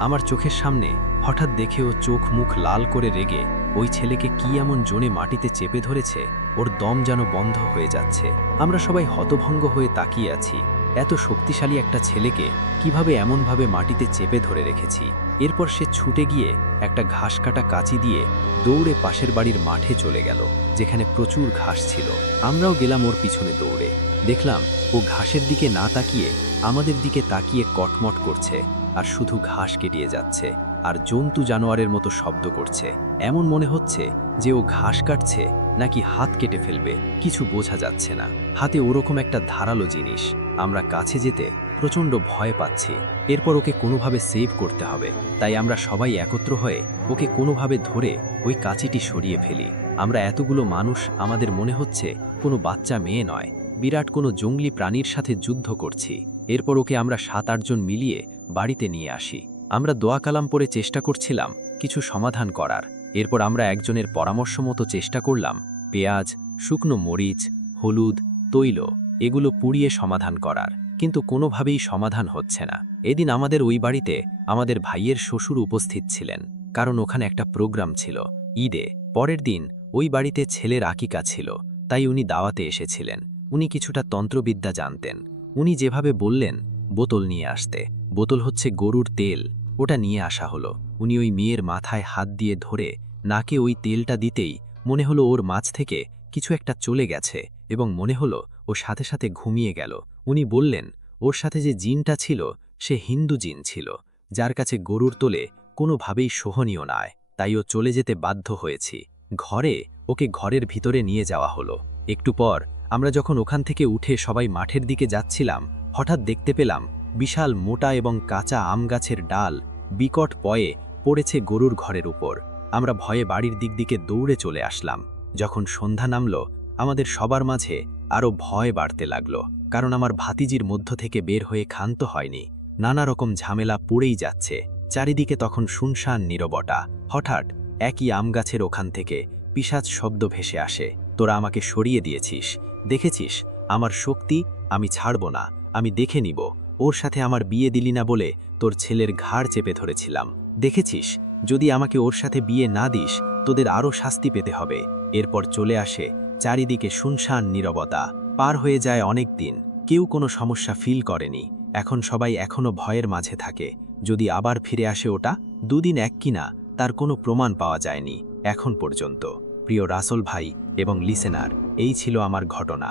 আমার চোখের সামনে হঠাৎ দেখে ও চোখ মুখ লাল করে রেগে ওই ছেলেকে কি এমন জোনে মাটিতে চেপে ধরেছে, ওর দম যেন বন্ধ হয়ে যাচ্ছে। আমরা সবাই হতভঙ্গ হয়ে তাকিয়ে আছি, এত শক্তিশালী একটা ছেলেকে কিভাবে এমনভাবে মাটিতে চেপে ধরে রেখেছি। এরপর সে ছুটে গিয়ে একটা ঘাস কাটা কাঁচি দিয়ে দৌড়ে পাশের বাড়ির মাঠে চলে গেল, যেখানে প্রচুর ঘাস ছিল। আমরাও গেলাম ওর পিছনে দৌড়ে। দেখলাম ও ঘাসের দিকে না তাকিয়ে আমাদের দিকে তাকিয়ে কটমট করছে আর শুধু ঘাস কেটিয়ে যাচ্ছে আর জন্তু জানোয়ারের মতো শব্দ করছে। এমন মনে হচ্ছে যে ও ঘাস কাটছে নাকি হাত কেটে ফেলবে, কিছু বোঝা যাচ্ছে না। হাতে ওরকম একটা ধারালো জিনিস। আমরা কাছে যেতে প্রচণ্ড ভয় পাচ্ছি। এরপর ওকে কোনোভাবে সেভ করতে হবে, তাই আমরা সবাই একত্র হয়ে ওকে কোনোভাবে ধরে ওই কাঁচিটি সরিয়ে ফেলি। আমরা এতগুলো মানুষ, আমাদের মনে হচ্ছে কোনো বাচ্চা মেয়ে নয়, বিরাট কোনো জঙ্গলি প্রাণীর সাথে যুদ্ধ করছি। এরপর ওকে আমরা 7-8 জন মিলিয়ে বাড়িতে নিয়ে আসি। আমরা দোয়া কালাম পড়ে চেষ্টা করছিলাম কিছু সমাধান করার। এরপর আমরা একজনের পরামর্শ মতো চেষ্টা করলাম পেঁয়াজ, শুকনো মরিচ, হলুদ, তৈল এগুলো পুড়িয়ে সমাধান করার, কিন্তু কোনোভাবেই সমাধান হচ্ছে না। এদিন আমাদের ওই বাড়িতে আমাদের ভাইয়ের শ্বশুর উপস্থিত ছিলেন, কারণ ওখানে একটা প্রোগ্রাম ছিল ঈদে। পরের দিন ওই বাড়িতে ছেলের আকিকা ছিল, তাই উনি দাওয়াতে এসেছিলেন। উনি কিছুটা তন্ত্রবিদ্যা জানতেন। উনি যেভাবে বললেন বোতল নিয়ে আসতে, বোতল হচ্ছে গরুর তেল, ওটা নিয়ে আসা হলো। উনি ওই মেয়ের মাথায় হাত দিয়ে ধরে নাকে ওই তেলটা দিতেই মনে হলো ওর মাঝ থেকে কিছু একটা চলে গেছে এবং মনে হলো ও সাথে সাথে ঘুমিয়ে গেল। উনি বললেন ওর সাথে যে জিনটা ছিল সে হিন্দু জিন ছিল, যার কাছে গরুর তোলে কোনোভাবেই সহনীয় নয়, তাই ও চলে যেতে বাধ্য হয়েছি। ওকে ঘরের ভিতরে নিয়ে যাওয়া হলো। একটু পর আমরা যখন ওখান থেকে উঠে সবাই মাঠের দিকে যাচ্ছিলাম, হঠাৎ দেখতে পেলাম বিশাল মোটা এবং কাঁচা আম গাছের ডাল বিকট পয়ে পড়েছে গরুর ঘরের উপর। আমরা ভয়ে বাড়ির দিকে দৌড়ে চলে আসলাম। যখন সন্ধ্যা নামল, আমাদের সবার মাঝে আরও ভয় বাড়তে লাগলো, কারণ আমার ভাতিজির মধ্য থেকে বের হয়ে ক্ষান্ত হয়নি। নানা রকম ঝামেলা পড়েই যাচ্ছে। চারিদিকে তখন শুনশান নীরবতা। হঠাৎ একই আম গাছের ওখান থেকে পিশাচ শব্দ ভেসে আসে। তোরা আমাকে সরিয়ে দিয়েছিস, দেখেছিস আমার শক্তি, আমি ছাড়ব না, আমি দেখে নিব। ওর সাথে আমার বিয়ে দিলি না বলে তোর ছেলের ঘাড় চেপে ধরেছিলাম, দেখেছিস যদি আমাকে ওর সাথে বিয়ে না দিস তোদের আরও শাস্তি পেতে হবে। এরপর চলে আসে চারিদিকে শুনশান নীরবতা। পার হয়ে যায় অনেক দিন, কেউ কোনো সমস্যা ফিল করেনি। এখন সবাই এখনো ভয়ের মাঝে থাকে, যদি আবার ফিরে আসে ওটা। দুদিন এক কিনা তার কোনো প্রমাণ পাওয়া যায়নি এখন পর্যন্ত। প্রিয় রাসেল ভাই এবং লিসেনার, এই ছিল আমার ঘটনা।